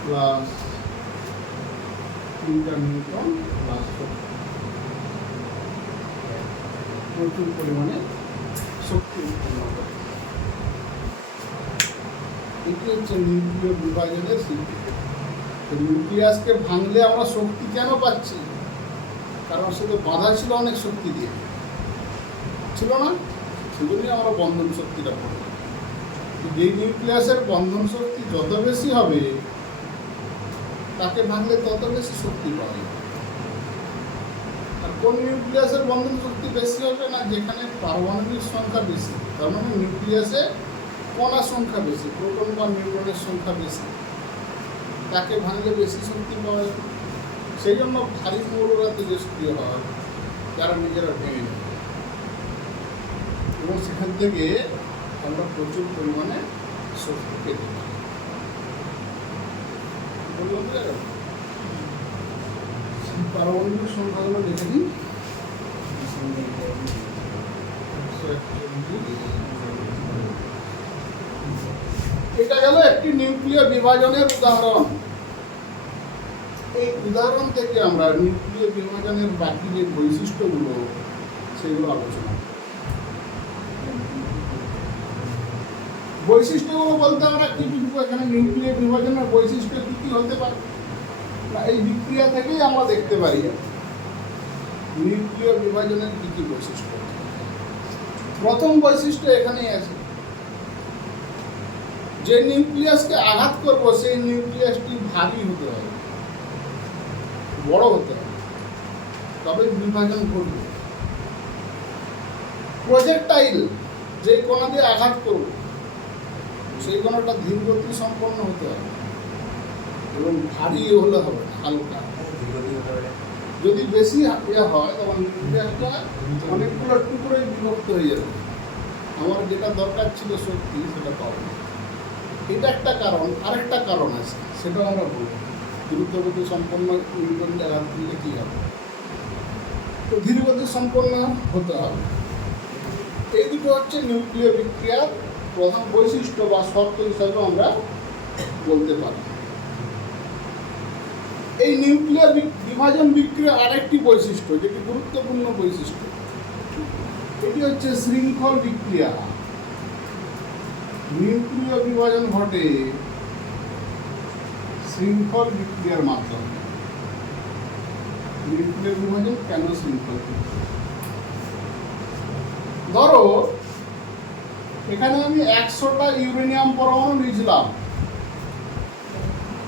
প্লাস 3টা নিউট্রন প্লাস প্রচুর পরিমাণে শক্তি উৎপন্ন করে। এটি হচ্ছে নিউক্লিয় বিভাজনের সিদ্ধান্ত। নিউক্লিয়াসকে ভাঙলে আমরা শক্তি কেন পাচ্ছি? কারণ সে তো বাধা ছিল অনেক শক্তি দিয়ে, ছিল না? সেজন্যই আমরা বন্ধন শক্তিটা পাবো। যেই নিউক্লিয়াসের বন্ধন শক্তি যত বেশি হবে, তাকে ভাঙলে তত বেশি শক্তি পাওয়া যাবে। আর কোন নিউক্লিয়াসের বন্ধন শক্তি বেশি হবে না? যেখানে পারমাণবিক সংখ্যা বেশি, তার মানে নিউক্লিয়াসে কণার সংখ্যা বেশি, প্রোটন বা নিউট্রনের সংখ্যা বেশি, তাকে ভাঙলে বেশি শক্তি পাওয়া যাবে। সেই জন্য ভারী মৌলরা তেজস্ক্রিয় হয়, যারা নিজেরা ভেঙে যায়, এবং সেখান থেকে আমরা প্রচুর পরিমাণে শক্তি পেতে পারি। পারমাণবিক সংখ্যাগুলো লিখে দিই। এটা গেল একটি নিউক্লিয় বিভাজনের উদাহরণ। এই উদাহরণ থেকে আমরা নিউক্লিয় বিভাজনের বাকি যে বৈশিষ্ট্যগুলো সেগুলো আলোচনা করব। বৈশিষ্ট্যগুলো বলতে আমরা কি বুঝবো? এখানে নিউক্লিয় বিভাজনের বৈশিষ্ট্য কি কি হতে পারে না, এই বিক্রিয়া থেকেই আমরা দেখতে পারি নিউক্লিয় বিভাজনের কি কি বৈশিষ্ট্য। প্রথম বৈশিষ্ট্য এখানেই আছে, যে নিউক্লিয়াসকে আঘাত করব সেই নিউক্লিয়াসটি ভারী হতে হবে, বড় হতে হবে, তবে বিভাজন ঘটবে। প্রজেক্টাইল যে কণা দিয়ে আঘাত করব সেই কণাটা ধীরগতি সম্পন্ন হতে হবে এবং ভারী হলে হবে না, হালকা। যদি বেশি হয় তখন নিউক্লিয়াসটা অনেকগুলো টুকরোয় বিভক্ত হয়ে যাবে, আমার যেটা দরকার ছিল শক্তি সেটা পাবো না। এটা একটা কারণ। আরেকটা কারণ আছে, সেটাও আমরা বলবো। দ্রুতগতি সম্পন্ন নিউটন আঘাত দিলে কী হবে, তো ধীরগতি সম্পন্ন হতে হবে। এই দুটো হচ্ছে নিউক্লিয় বিক্রিয়ার প্রধান বৈশিষ্ট্য বা শর্ত হিসাবে আমরা বলতে পারি। এই নিউক্লিয় বিভাজন বিক্রিয়ার আরেকটি বৈশিষ্ট্য, যেটি গুরুত্বপূর্ণ বৈশিষ্ট্য, এটি হচ্ছে শৃঙ্খল বিক্রিয়া। নিউক্লিয় বিভাজন ঘটে শৃঙ্খল বিক্রিয়ার মাধ্যমে। নিউক্লিয় বিভাজন কেন শৃঙ্খল? ধরো এখানে আমি 100টা ইউরেনিয়াম পরমাণু নিয়েছিলাম,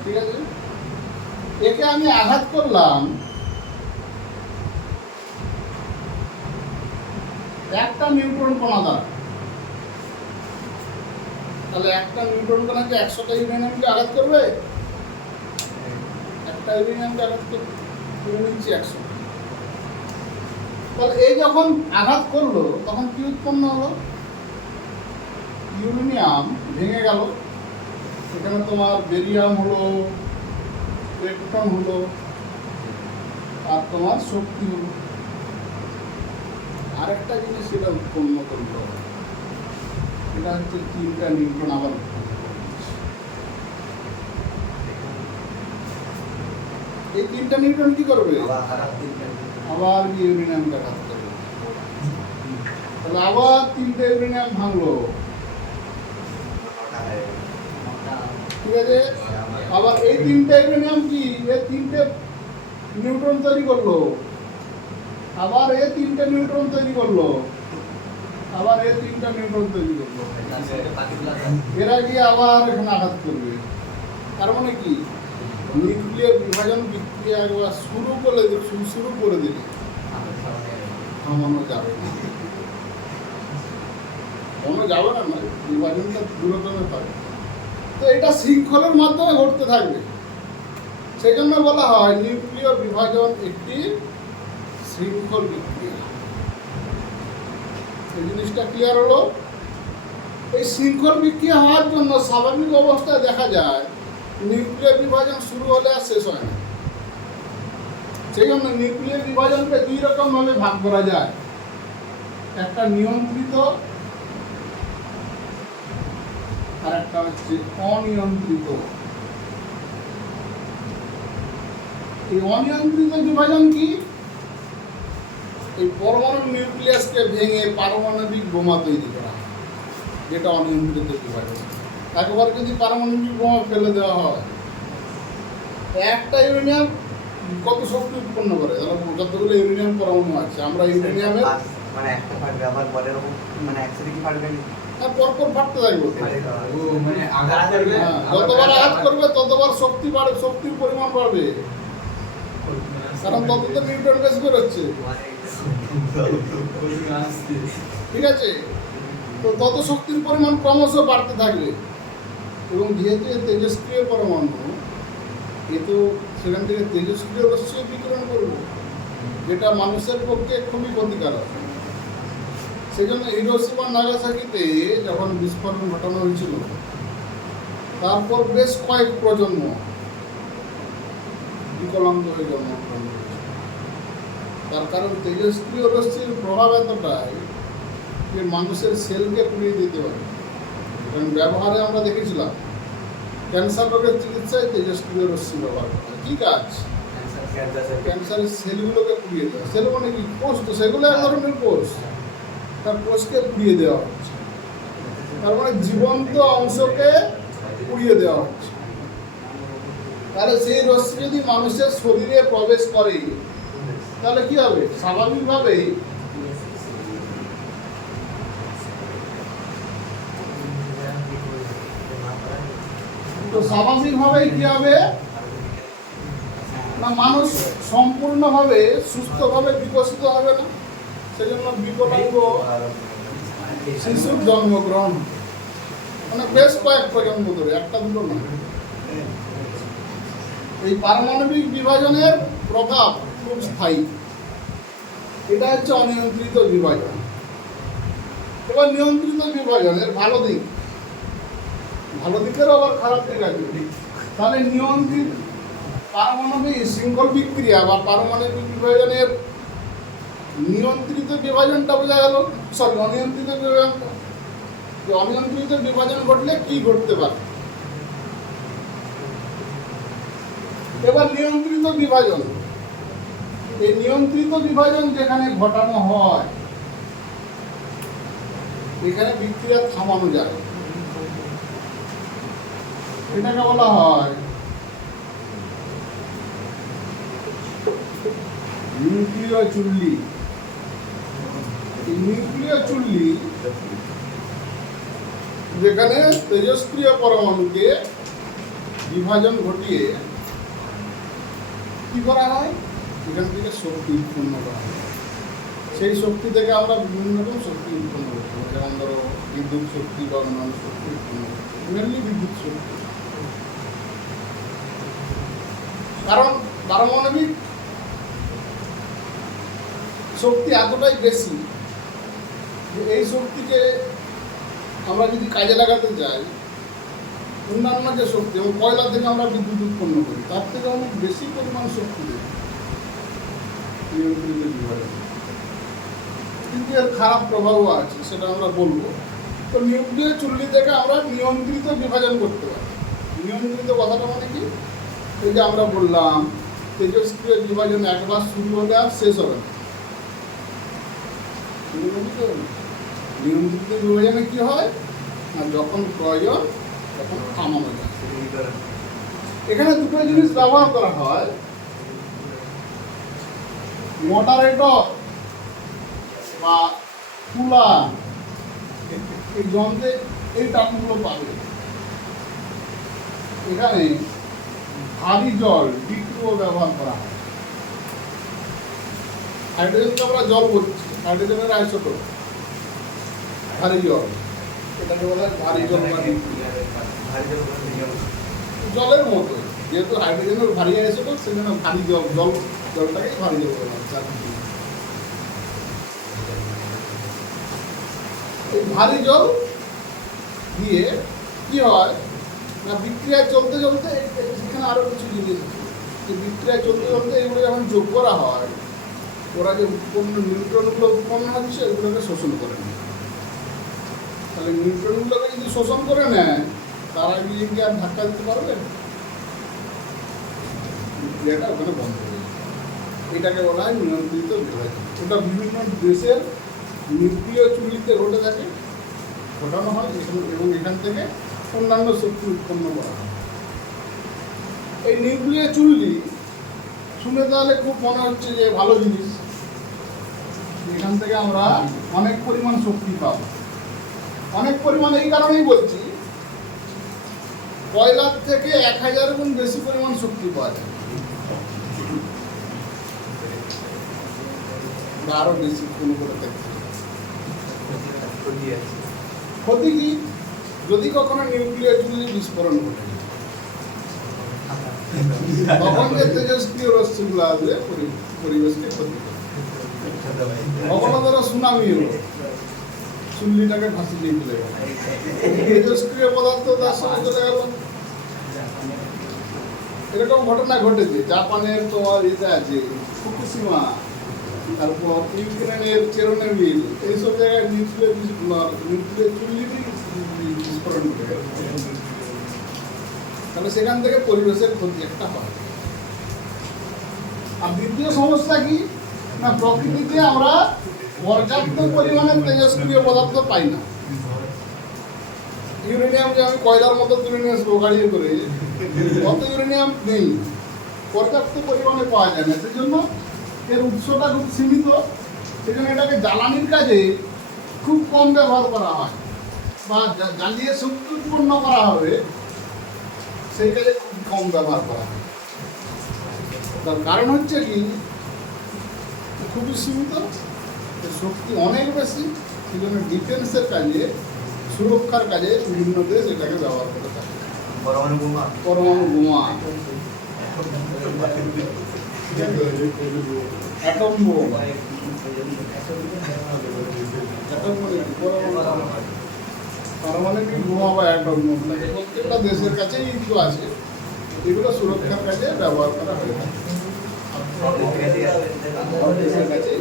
ঠিক আছে? একে আমি আঘাত করলাম একটা নিউট্রন কণা দ্বারা, তাহলে একটা নিউট্রন কণাকে 100টা ইউরেনিয়ামকে আঘাত করবে? একটা ইউরেনিয়ামকে আঘাত করবে, নিচ্ছি 100। তাহলে এই যখন আঘাত করলো তখন কি উৎপন্ন হলো? ইউরেনিয়াম ভেঙে গেল, এখানে তোমার বেরিয়াম হলো, ইলেকট্রন হলো, আর তোমার শক্তি হলো। আরেকটা জিনিস সেটা উৎপন্ন করলো, এটা হচ্ছে 3টা নিউট্রন আবার এই 3টা নিউট্রন কি করবে? আবার ইউরেনিয়ামকে আঘাত করবে, তাহলে আবার 3টে ইউরেনিয়াম ভাঙলো, ঠিক আছে? আবার এই 3টে ইউরেনিয়াম কি এই 3টে নিউট্রন তৈরি করলো, আবার এই 3টে নিউট্রন তৈরি করলো, আবার এই 3টা নিউট্রন তৈরি করলো, এরা গিয়ে আবার এখানে আঘাত করবে। তার মানে কি, নিউক্লিয় বিভাজন বিক্রিয়া একবার শুরু করে দিলে থামানো যাবে না, না, বিভাজনটা দূরতমে পাবে। তো এটা শৃঙ্খলের মাধ্যমে ঘটতে থাকবে, সেই জন্য বলা হয় নিউক্লিয় বিভাজন একটি শৃঙ্খল বিক্রিয়া। এই জিনিসটা ক্লিয়ার হলো? এই শৃঙ্খল বিক্রিয়া হওয়ার জন্য স্বাভাবিক অবস্থায় দেখা যায় নিউক্লিয় বিভাজন শুরু হলে আর শেষ হয় না। সেই জন্য নিউক্লিয় বিভাজনকে 2 রকম ভাবে ভাগ করা যায়, একটা নিয়ন্ত্রিত আর একটা হচ্ছে অনিয়ন্ত্রিত। এই অনিয়ন্ত্রিত বিভাজন কি? এই পরমাণু নিউক্লিয়াসকে ভেঙে পারমাণবিক বোমা তৈরি করা, যেটা অনিয়ন্ত্রিত বিভাজন। একবার যদি পারমাণবিক বোমা ফেলে দেওয়া হয়, একটা ইউরেনিয়াম কত শক্তি উৎপন্ন করে? যতগুলো ইউরেনিয়াম পরমাণু আছে, আমরা ইউরেনিয়ামের মানে একটা ফাটবে আবার পরে মানে একসাথে কি ফাটবে? হ্যাঁ, পরপর ফাটতে থাকবে। মানে আঘাত করবে, যতবার আঘাত করবে ততবার শক্তি বাড়বে, শক্তির পরিমাণ বাড়বে, কারণ তত তো নিউটন বেশি বেরোচ্ছে, ঠিক আছে? তো তত শক্তির পরিমাণ ক্রমশ বাড়তে থাকবে। এবং যেহেতু তেজস্ক্রিয় পরমাণু, এ তো সেখান থেকে তেজস্ক্রিয় রশ্মি বিকিরণ করবে, যেটা মানুষের পক্ষে খুবই ক্ষতিকারক। সেই জন্য হিরোশিমা নাগাসাকিতে যখন বিস্ফোরণ ঘটানো হয়েছিল, তারপর বেশ কয়েক প্রজন্ম বিকলাঙ্গ হয়ে জন্মগ্রহণ করেছে। তার কারণ তেজস্ক্রিয় রশ্মির প্রভাব এতটাই যে মানুষের সেলকে পুড়িয়ে দিতে পারে। কারণ ব্যবহারে আমরা দেখেছিলাম ক্যান্সার রোগের চিকিৎসায় তেজস্ক্রিয় রশ্মি ব্যবহার করা হয়। কি কাজ? ক্যান্সারের সেলগুলোকে পুড়িয়ে দেওয়া। সেল মানে কি? কোষ। তো সেগুলো এক ধরনের কোষ, তার কোষকে পুড়িয়ে দেওয়া হচ্ছে। তার মানে জীবন্ত অংশকে পুড়িয়ে দেওয়া হচ্ছে। তাহলে সেই রশ্মি যদি মানুষের শরীরে প্রবেশ করে তাহলে কি হবে? স্বাভাবিকভাবেই কি হবে না, মানুষ সম্পূর্ণভাবে সুস্থভাবে বিকশিত হবে না। সেজন্য বিকলাঙ্গ শিশুর জন্মগ্রহণ মানে বেশ কয়েক প্রজন্ম ধরে, একটা দুটো না। এই পারমাণবিক বিভাজনের প্রভাব খুব স্থায়ী। এটা হচ্ছে অনিয়ন্ত্রিত বিভাজন। এবার নিয়ন্ত্রিত বিভাজনের ভালো দিক, ভালো দিকেরও আবার খারাপ দিক আছে। তাহলে নিয়ন্ত্রিত পারমাণবিক শৃঙ্খল বিক্রিয়া বা পারমাণবিক বিভাজনের নিয়ন্ত্রিত বিভাজনটা বোঝা গেল। সরি, অনিয়ন্ত্রিত বিভাজনটা। অনিয়ন্ত্রিত বিভাজন ঘটলে কি ঘটতে পারে? এবার নিয়ন্ত্রিত বিভাজন, এই নিয়ন্ত্রিত বিভাজন যেখানে ঘটানো হয় এখানে বিক্রিয়া থামানো যায়। এটাকে বলা হয় নিউক্লিয় চুল্লি। এই নিউক্লিয় চুল্লি যেখানে তেজস্ক্রিয় পরমাণুকে বিভাজন ঘটিয়ে কি করা হয়? এখান থেকে শক্তি উৎপন্ন করা হয়। সেই শক্তি থেকে আমরা বিভিন্ন রকম শক্তি উৎপন্ন করতে পারি। যেমন ধরো বিদ্যুৎ শক্তি বা অন্যান্য শক্তি উৎপন্ন করতে পারি। মেনলি বিদ্যুৎ শক্তি। কারণ পারমাণবিক শক্তি এতটাই বেশি যে এই শক্তিকে আমরা যদি কাজে লাগাতে চাই, অন্যান্য যে শক্তি, এবং কয়লা থেকে আমরা বিদ্যুৎ উৎপন্ন করি, তার থেকে অনেক বেশি পরিমাণ শক্তি দেয় নিয়ন্ত্রিত বিভাজন। কিন্তু এর খারাপ প্রভাবও আছে, সেটা আমরা বলবো। তো নিউক্লিয় চুল্লি থেকে আমরা নিয়ন্ত্রিত বিভাজন করতে পারি। নিয়ন্ত্রিত কথাটা মানে কি? এই যে আমরা বললাম তেজস্ক্রিয় বিভাজন একবার শুরু হলে আর শেষ হবে না। নিয়ন্ত্রিত বিভাজনে কি হয় না, যখন প্রয়োজন তখন থামানো যায়। এখানে দুটো জিনিস ব্যবহার করা হয়। মডারেটর বা তুলা, এই যন্ত্রে এই টার্মগুলো পাবে। এখানে ভারী জল ডিক্রুও ব্যবহার করা হয়। হাইড্রোজেনকে আমরা জল বলছি, হাইড্রোজেনের আইসোটোপ ভারী জল। এটাকে বলা হয় ভারী জল বা জলের মতো। যেহেতু হাইড্রোজেনের ভারী আইসোটোপ, সেজন্য ভারী জল, জলটাকে ভারী জল বলা হয়। এই ভারী জল দিয়ে কি হয় না, বিক্রিয়া চলতে চলতে সেখানে আরো কিছু জিনিস আছে। বিক্রিয়া চলতে চলতে এগুলো যখন যোগ করা হয়, ওরা যে উৎপন্ন নিউট্রনগুলো উৎপন্ন হচ্ছে এগুলোকে শোষণ করে নেয়। তাহলে নিউট্রনগুলোকে যদি শোষণ করে নেয়, তারা গিয়ে কি আর ধাক্কা দিতে পারবে? বিক্রিয়াটা ওখানে বন্ধ হয়ে যায়। এটাকে বলা হয় নিয়ন্ত্রিত বিভাজন। ওটা বিভিন্ন দেশের নিউক্লিয় চুল্লিতে ঘটে থাকে, ঘটানো হয়, এবং এখান থেকে অন্যান্য শক্তি উৎপন্ন করা হয়। এই নিউক্লিয় চুল্লি শুনে তাহলে খুব মনে হচ্ছে যে ভালো জিনিস, এখান থেকে আমরা অনেক পরিমাণ শক্তি পাবো। অনেক পরিমাণ এই কারণেই বলছি, কয়লার থেকে 1000 গুণ বেশি পরিমাণ শক্তি পাওয়া যায়, বা আরো বেশি কোনো করে থাকছে। ক্ষতি কি? যদি কখনো নিউক্লিয় চুল্লি বিস্ফোরণ ঘটে, তখন যে তেজস্ক্রিয় রশ্মিগুলো আসবে পরিবেশকে ক্ষতি করে। কখনো ধরো সুনামি হলো, চুল্লিটাকে ভাসিয়ে দিয়ে চলে গেল, তেজস্ক্রিয় পদার্থ তার সঙ্গে চলে গেল। এরকম ঘটনা ঘটেছে। জাপানের তোমার এটা আছে ফুকুশিমা, তারপর ইউক্রেনের চেরনোবিল, এইসব জায়গায় নিউক্লিয়ার চুল্লি বিস্ফোরণ ঘটে। তাহলে সেখান থেকে পরিবেশের ক্ষতি একটা হয়। আর দ্বিতীয় সমস্যা কি না, প্রকৃতিতে আমরা পর্যাপ্ত পরিমাণে তেজস্ক্রিয় পদার্থ পাই না। ইউরেনিয়াম যে আমি কয়লার মতো তুলে নিয়ে আসবো গাড়িয়ে করে, অত ইউরেনিয়াম নেই, পর্যাপ্ত পরিমাণে পাওয়া যায় না। সেই জন্য এর উৎসটা খুব সীমিত। সেই জন্য এটাকে জ্বালানির কাজে খুব কম ব্যবহার করা হয়, বা জ্বালিয়ে শক্তি উৎপন্ন করা হবে সেই কাজে খুব কম ব্যবহার করা হয়। তার কারণ হচ্ছে কি, খুবই সীমিত, শক্তি অনেক বেশি। সেই জন্য ডিফেন্সের কাজে, সুরক্ষার কাজে বিভিন্ন দেশ এটাকে ব্যবহার করে থাকে। পরমাণু বোমা, পরমাণু বোমা, অ্যাটম বোম, পারমাণবিক বোমা বা অ্যাটম বোম, প্রত্যেকটা দেশের কাছেই কিন্তু আছে। এগুলো সুরক্ষার কাজে ব্যবহার করা হয়ে থাকে। দেশের কাছে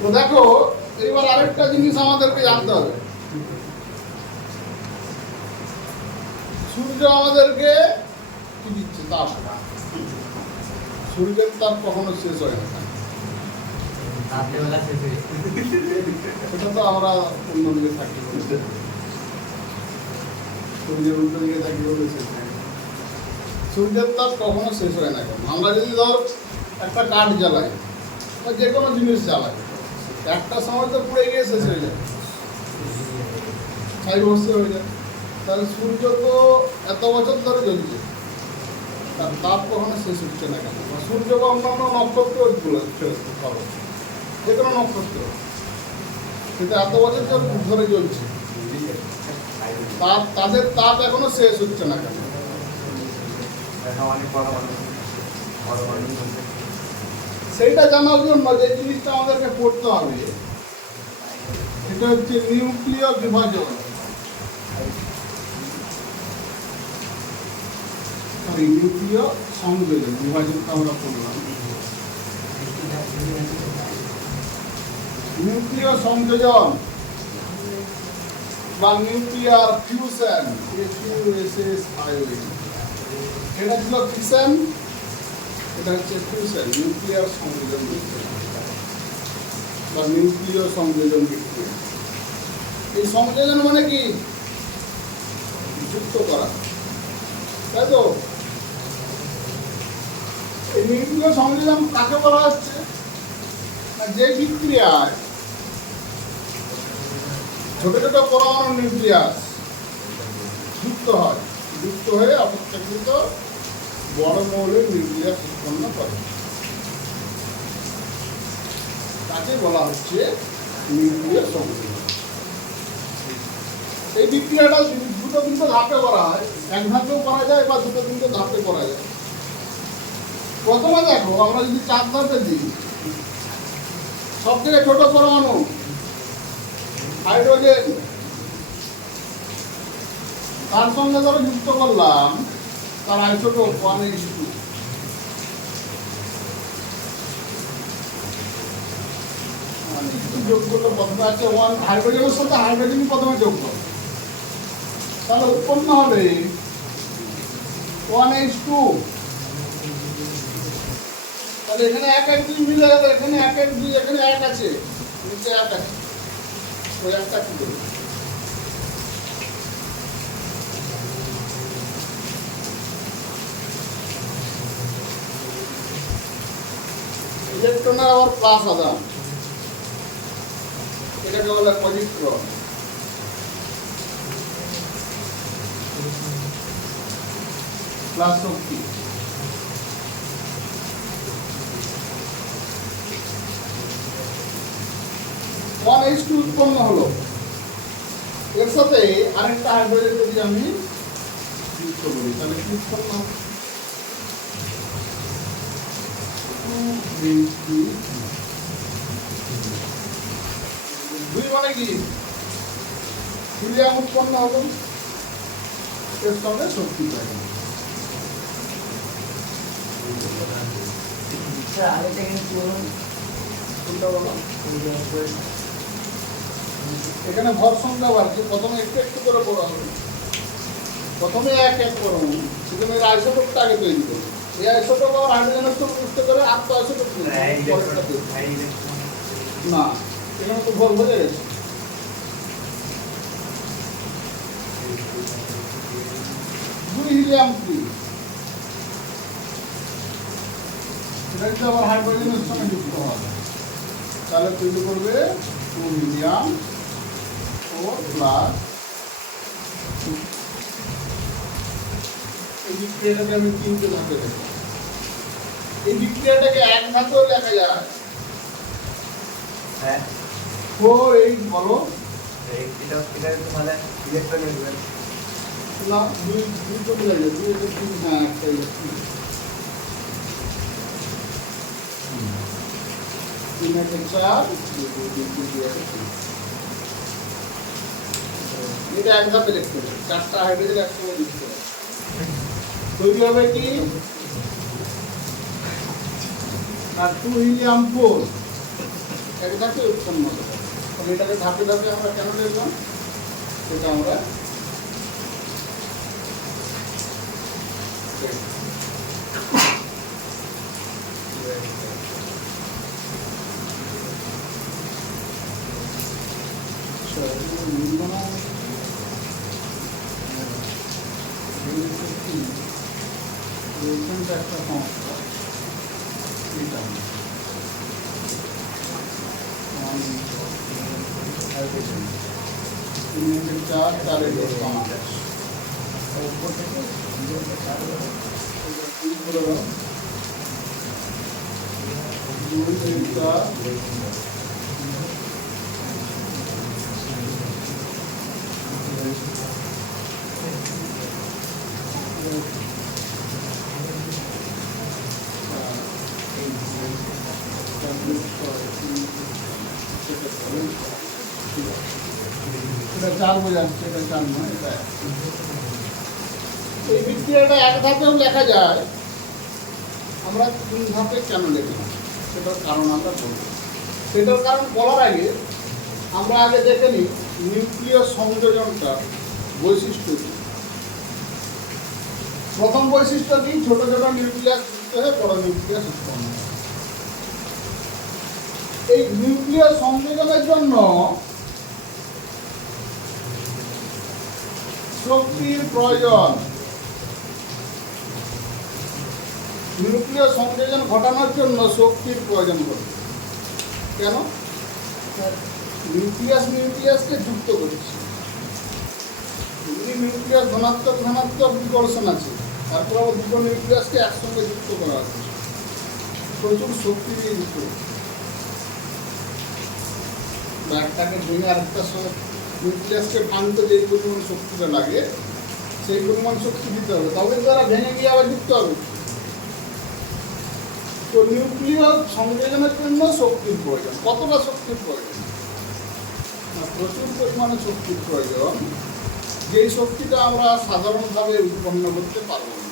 তো দেখো, এবার আরেকটা জিনিস আমাদেরকে জানতে হবে। সূর্য আমাদেরকে কি দিচ্ছে? তাপ। সূর্যের তাপ কখনো শেষ হয় না। সেটা তো আমরা অন্যদিকে থাকি, সূর্যের উল্টো দিকে থাকি বলে শেষ হয় না। সূর্যের তাপ কখনো শেষ হয় না। কেন? আমরা যদি ধর একটা কাঠ জ্বালাই বা যে কোনো জিনিস জ্বালাই, একটা সময় তো পুড়ে গিয়ে শেষ হয়ে যায়, ছাই ভস্ম হয়ে যায়। তাহলে সূর্য তো এত বছর ধরে জ্বলছে, তার তাপ কখনো শেষ হচ্ছে না কেন? সূর্য বা অন্যান্য নক্ষত্রগুলো, যে কোনো নক্ষত্র, সেটা এত বছর ধরে জ্বলছে, তাদের তাপ এখনো শেষ হচ্ছে না কেন? সেইটা জানার জন্য যে জিনিসটা আমাদেরকে পড়তে হবে, সেটা হচ্ছে নিউক্লিয় বিভাজন। নিউক্লিয় সংযোজন, বিভাজনটা আমরা পড়লাম। নিউক্লিয় সংযোজন বা নিউক্লিয়ার ফিউশন, এটা ছিল ফিশন, এটা হচ্ছে ফিউশন, নিউক্লিয়ার সংযোজন বা নিউক্লিয় সংযোজন বিক্রিয়া। এই সংযোজন মানে কি? যুক্ত করা, তাই তো? এই নিউক্লিয় সংযোজন কাকে বলা হচ্ছে? যে বিক্রিয়ায় ছোট ছোট পরমাণু নিউক্লিয়াস যুক্ত হয়, যুক্ত হয়ে অপেক্ষাকৃত বড় মৌলের নিউক্লিয়াস উৎপন্ন করে, তাকে বলা হচ্ছে নিউক্লিয় সংযোজন। এই বিক্রিয়াটা দুটো তিনটে ধাপে করা হয়, এক ধাপেও করা যায় বা দুটো তিনটে ধাপে করা যায়। প্রথমে দেখো, আমরা যদি 4 ধাপে দিই, সব থেকে ছোট পরমাণু হাইড্রোজেন, তার সঙ্গে ধরো যুক্ত করলাম তার আইসোটোপ 1H2। যোগ করলে প্রথমে আছে হাইড্রোজেনের সাথে হাইড্রোজেন প্রথমে যোগ করো, তাহলে উৎপন্ন হবে 1H2। তাহলে এখানে 1 আর 2 মিলে গেল, এখানে 1 আর 2, এখানে 1 আছে, নিচে 1 আছে, ওই একটা কি করবে? ইলেকট্রনের আবার প্লাস আদান, এটাকে বলে পজিট্রন। প্লাস শক্তি। H2 উৎপন্ন হলো, এর সাথে আরেকটা হাইড্রোজেন যদি আমি যুক্ত করি, তাহলে কি উৎপন্ন হবে? দুই মানে কি হিলিয়াম উৎপন্ন হবে, এর সঙ্গে শক্তি পাই। স্যার আরেকটা কিন্তু কোনটা বলো? এখানে ভর সংখ্যা বাড়ছে, প্রথমে একটু একটু করে পড়া হবে। প্রথমে এক এক পরমাণু, সেখানে আইসোটোপটা আগে তৈরি করবে। এই আইসোটোপ আবার হাইড্রোজেনের তো বুঝতে করে আর তো আইসোটোপ না, এখানে তো ভর হয়ে গেছে। দুই হিলিয়াম কি এটা যদি আবার হাইড্রোজেনের সঙ্গে যুক্ত হবে তাহলে তৈরি করবে 2 হিলিয়াম ও প্লাস। এই বিক্রিয়াটাকে আমি 3টে ধাপে দেখব। এই বিক্রিয়াটাকে এক ধাপেও লেখা যায়। হ্যাঁ 4H বলো এটা মানে ইলেকট্রন নেবেন না, দুই তো মিলে যাবে, 2 থেকে 3, হ্যাঁ একটা ইলেকট্রন। 3 থেকে 4, 2 থেকে 3। এটা এক ধাপে লিখতে হবে, 4টা হাইড্রোজেন একসঙ্গে যুক্ত হবে। তৈরি হবে কি আর 2 হিলিয়াম 4 এক ধাপে উৎপন্ন হবে। তাহলে এটাকে ধাপে ধাপে আমরা কেন লিখলাম সেটা আমরা একটা সমস্যা এটা চার চারে এটা 4 বোঝাচ্ছে, এটা 4 নয়, এটা এই বিক্রিয়াটা এক ধাপেও লেখা যায়। আমরা 3 ধাপে কেন লিখলাম সেটার কারণ আমরা বলব। সেটার কারণ বলার আগে আমরা আগে দেখে নিই নিউক্লিয় সংযোজনটা বৈশিষ্ট্য কি। প্রথম বৈশিষ্ট্য কি, ছোট ছোট নিউক্লিয়াস যুক্ত হয়ে বড় নিউক্লিয়াস উৎপন্ন হয়। এই নিউক্লিয় সংযোজনের জন্য শক্তির প্রয়োজন। নিউক্লিয় সংযোজন ঘটানোর জন্য শক্তির প্রয়োজন হবে। কেন? নিউক্লিয়াসকে যুক্ত করছে। যদি নিউক্লিয়াস ধনাত্মক ধনাত্মক বিকর্ষণ আছে, তারপর আবার দুটো নিউক্লিয়াসকে একসঙ্গে যুক্ত করা হচ্ছে, প্রচুর শক্তি দিয়ে যুক্ত হচ্ছে। একটাকে ভেঙে আরেকটার সঙ্গে নিউক্লিয়াসকে ভাঙতে যে পরিমাণ শক্তিটা লাগে সেই পরিমাণ শক্তি দিতে হবে, তবে তারা ভেঙে গিয়ে আবার যুক্ত হবে। তো নিউক্লিয় সংযোজনের জন্য শক্তির প্রয়োজন। কতটা শক্তির প্রয়োজন? না, প্রচুর পরিমাণে শক্তির প্রয়োজন, যেই শক্তিটা আমরা সাধারণভাবে উৎপন্ন করতে পারব না।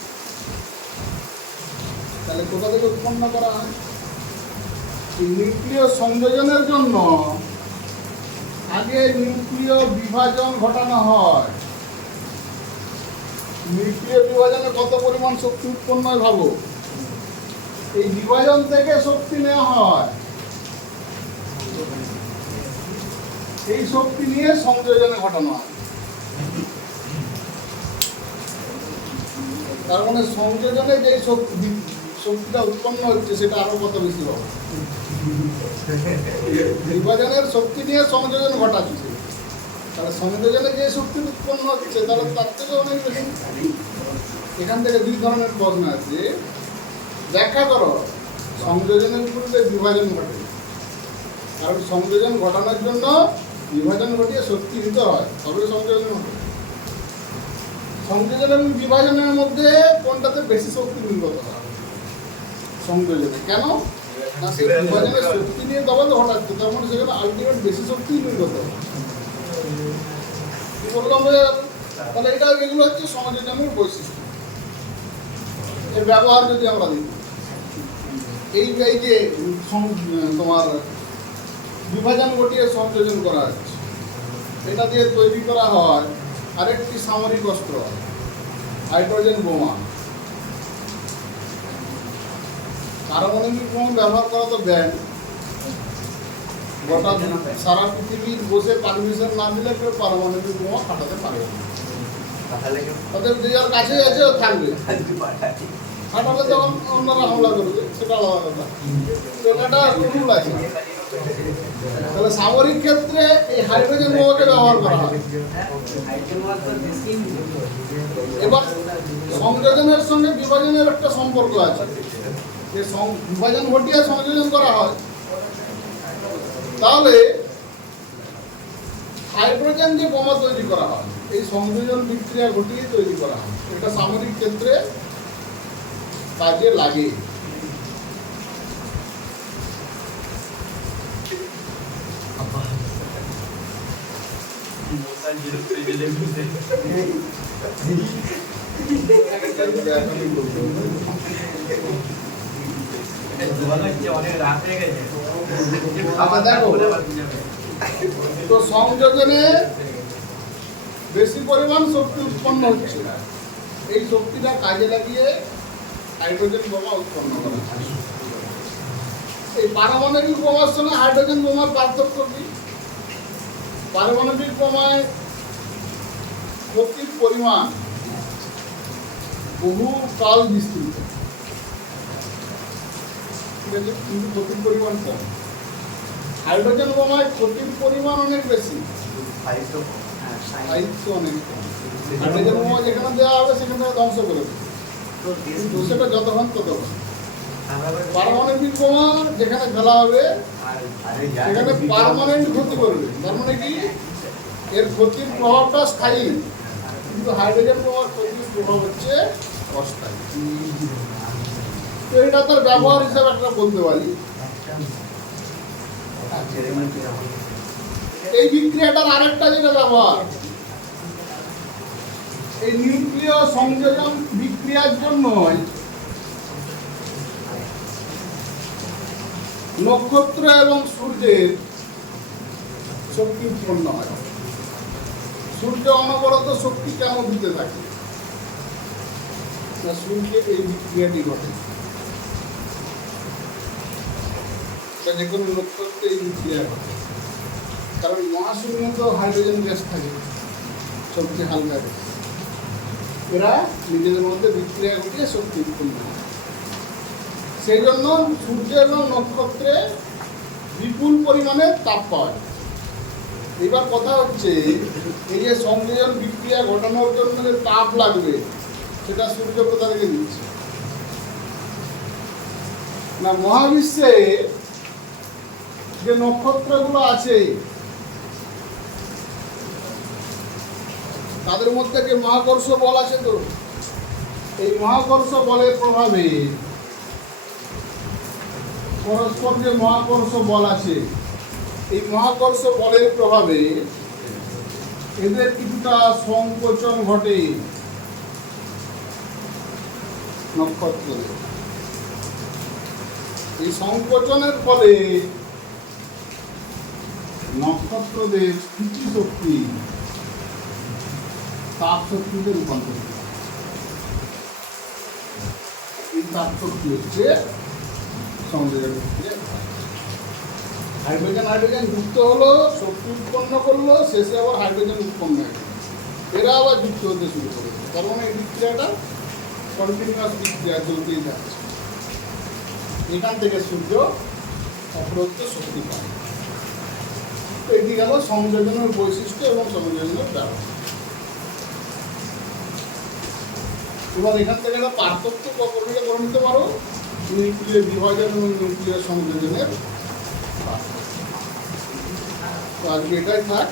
তাহলে কোথা থেকে উৎপন্ন করা হয়? নিউক্লিয় সংযোজনের জন্য আগে নিউক্লিয় বিভাজন ঘটানো হয়। নিউক্লিয় বিভাজনে কত পরিমাণ শক্তি উৎপন্ন হয় ভাবো। এই বিভাজন থেকে শক্তি নেওয়া হয়, এই শক্তি নিয়ে সংযোজনে ঘটানো হয়। তার মানে সংযোজনে যে শক্তিটা উৎপন্ন হচ্ছে সেটা আরো কত বেশি হবে। বিভাজনের শক্তি নিয়ে সংযোজন ঘটাচ্ছে, তাহলে সংযোজনে যে শক্তি উৎপন্ন হচ্ছে তাহলে তার থেকে অনেক বেশি। এখান থেকে দুই ধরনের প্রশ্ন আছে, ব্যাখ্যা করো সংযোজনের পূর্বে বিভাজন ঘটে। কারণ সংযোজন ঘটানোর জন্য বিভাজন ঘটিয়ে শক্তি দিতে হয়, তবে সংযোজন ঘটে। সংযোজন এবং বিভাজনের মধ্যে কোনটাতে বেশি শক্তি নির্গত হয়? সংযোজনে। কেন? না সেই বিভাজনের শক্তি নিয়ে দবাতে হঠাৎ তার মানে সেখানে আলটিমেট বেশি শক্তি নির্গত হবে। কি বললাম ভাইয়া? তাহলে এগুলো হচ্ছে সংযোজনের বৈশিষ্ট্য। এর ব্যবহার যদি আমরা দেখি, এই যে তোমার বিভাজন ঘটিয়ে সংযোজন করা হচ্ছে, এটা দিয়ে তৈরি করা হয় আরেকটি সামরিক অস্ত্র, হাইড্রোজেন বোমা। পারমাণবিক বোমা ব্যবহার করা তো ব্যান্ড, গোটা সারা পৃথিবীর বসে পারমিশন না দিলে কেউ পারমাণবিক বোমা ফাটাতে পারবে না। তাদের যে যার কাছে আছে থাকবে, ফাটালে তখন অন্যরা হামলা করবে, সেটা আলাদা কথা। এটা রুল আছে। তাহলে সামরিক ক্ষেত্রে এই হাইড্রোজেন বোমাকে ব্যবহার করা হয়। এবার সংযোজনের সঙ্গে বিভাজনের একটা সম্পর্ক আছে। যে বিভাজন ঘটিয়ে সংযোজন করা হয়, তাহলে হাইড্রোজেন যে বোমা তৈরি করা হয় এই সংযোজন বিক্রিয়া ঘটিয়ে তৈরি করা হয়। এটা সামরিক ক্ষেত্রে কাজে লাগে। তো সংযোজনে বেশি পরিমাণ শক্তি উৎপন্ন হচ্ছে, এই শক্তিটা কাজে লাগিয়ে হাইড্রোজেন বোমা উৎপন্ন করা হয়। এই পারমাণবিক বোমার সঙ্গে হাইড্রোজেন বোমার পার্থক্য কি? পারমাণবিক বোমায় ক্ষতির পরিমাণ বহু কাল বিস্তৃত, ঠিক আছে, কিন্তু ক্ষতির পরিমাণ কম। হাইড্রোজেন বোমায় ক্ষতির পরিমাণ অনেক বেশি, সাহিত্য অনেক কম। হাইড্রোজেন বোমা যেখানে দেওয়া হবে সেখানে ধ্বংস করে দেবে, কিন্তু সেটা যতক্ষণ ততক্ষণ। পারমাণবিক বোমা যেখানে ফেলা হবে সেখানে পার্মানেন্ট ক্ষতি করবে। তার মানে কি, এর ক্ষতির প্রভাবটা স্থায়ী, কিন্তু হাইড্রোজেন বোমার ক্ষতির প্রভাব হচ্ছে অস্থায়ী। তো এটা তার ব্যবহার হিসাবে একটা বলতে পারি। এই বিক্রিয়াটার আরেকটা যেটা ব্যবহার, এই নিউক্লিয় সংযোজন বিক্রিয়ার জন্য নক্ষত্র এবং সূর্যের শক্তি উৎপন্ন হয়। সূর্য অনবরত শক্তি কেন দিতে থাকে? সূর্যের এই বিক্রিয়াটি ঘটে, যে কোনো নক্ষত্রে এই বিক্রিয়া ঘটে। কারণ মহাশূন্যে তো হাইড্রোজেন গ্যাস থাকে, সবচেয়ে হালকা গ্যাস। এরা নিজেদের মধ্যে বিক্রিয়া ঘটিয়ে শক্তি উৎপন্ন হয়। সেই জন্য সূর্য এবং নক্ষত্রে বিপুল পরিমাণে তাপ পাওয়া যায়। এবার কথা হচ্ছে, এই যে সংযোজন বিক্রিয়া ঘটানোর জন্য যে তাপ লাগবে সেটা সূর্য কোথা থেকে দিচ্ছে? না, মহাবিশ্বে যে নক্ষত্রগুলো আছে তাদের মধ্যে যে মহাকর্ষ বল আছে, তো এই মহাকর্ষ বলের প্রভাবে পরস্পর যে মহাকর্ষ বল আছে, এই মহাকর্ষ বলের প্রভাবে এদের কিছুটা সংকোচন ঘটে নক্ষত্রের। এই সংকোচনের ফলে নক্ষত্রদের স্থিতি শক্তি তাপ শক্তিতে রূপান্তরিত হয়। এই তাপ শক্তি হচ্ছে সংযোজন বিক্রিয়া। হাইড্রোজেন যুক্ত হলো, শক্তি উৎপন্ন করলো, শেষে আবার হাইড্রোজেন উৎপন্ন হয়ে গেল, এরা আবার যুক্ত হতে শুরু করে। তার মানে এই বিক্রিয়াটা কন্টিনিউয়াস বিক্রিয়া চলতেই যাচ্ছে। এখান থেকে সূর্য অপরোক্ত শক্তি পায়। তো এটি গেল সংযোজনের বৈশিষ্ট্য এবং সংযোজনের ব্যবহার। এবার এখান থেকে একটা পার্থক্য করে নিতে পারো, নিউক্লিয় বিভাজন এবং নিউক্লিয় সংযোজনের। তো আজকে এটাই থাক।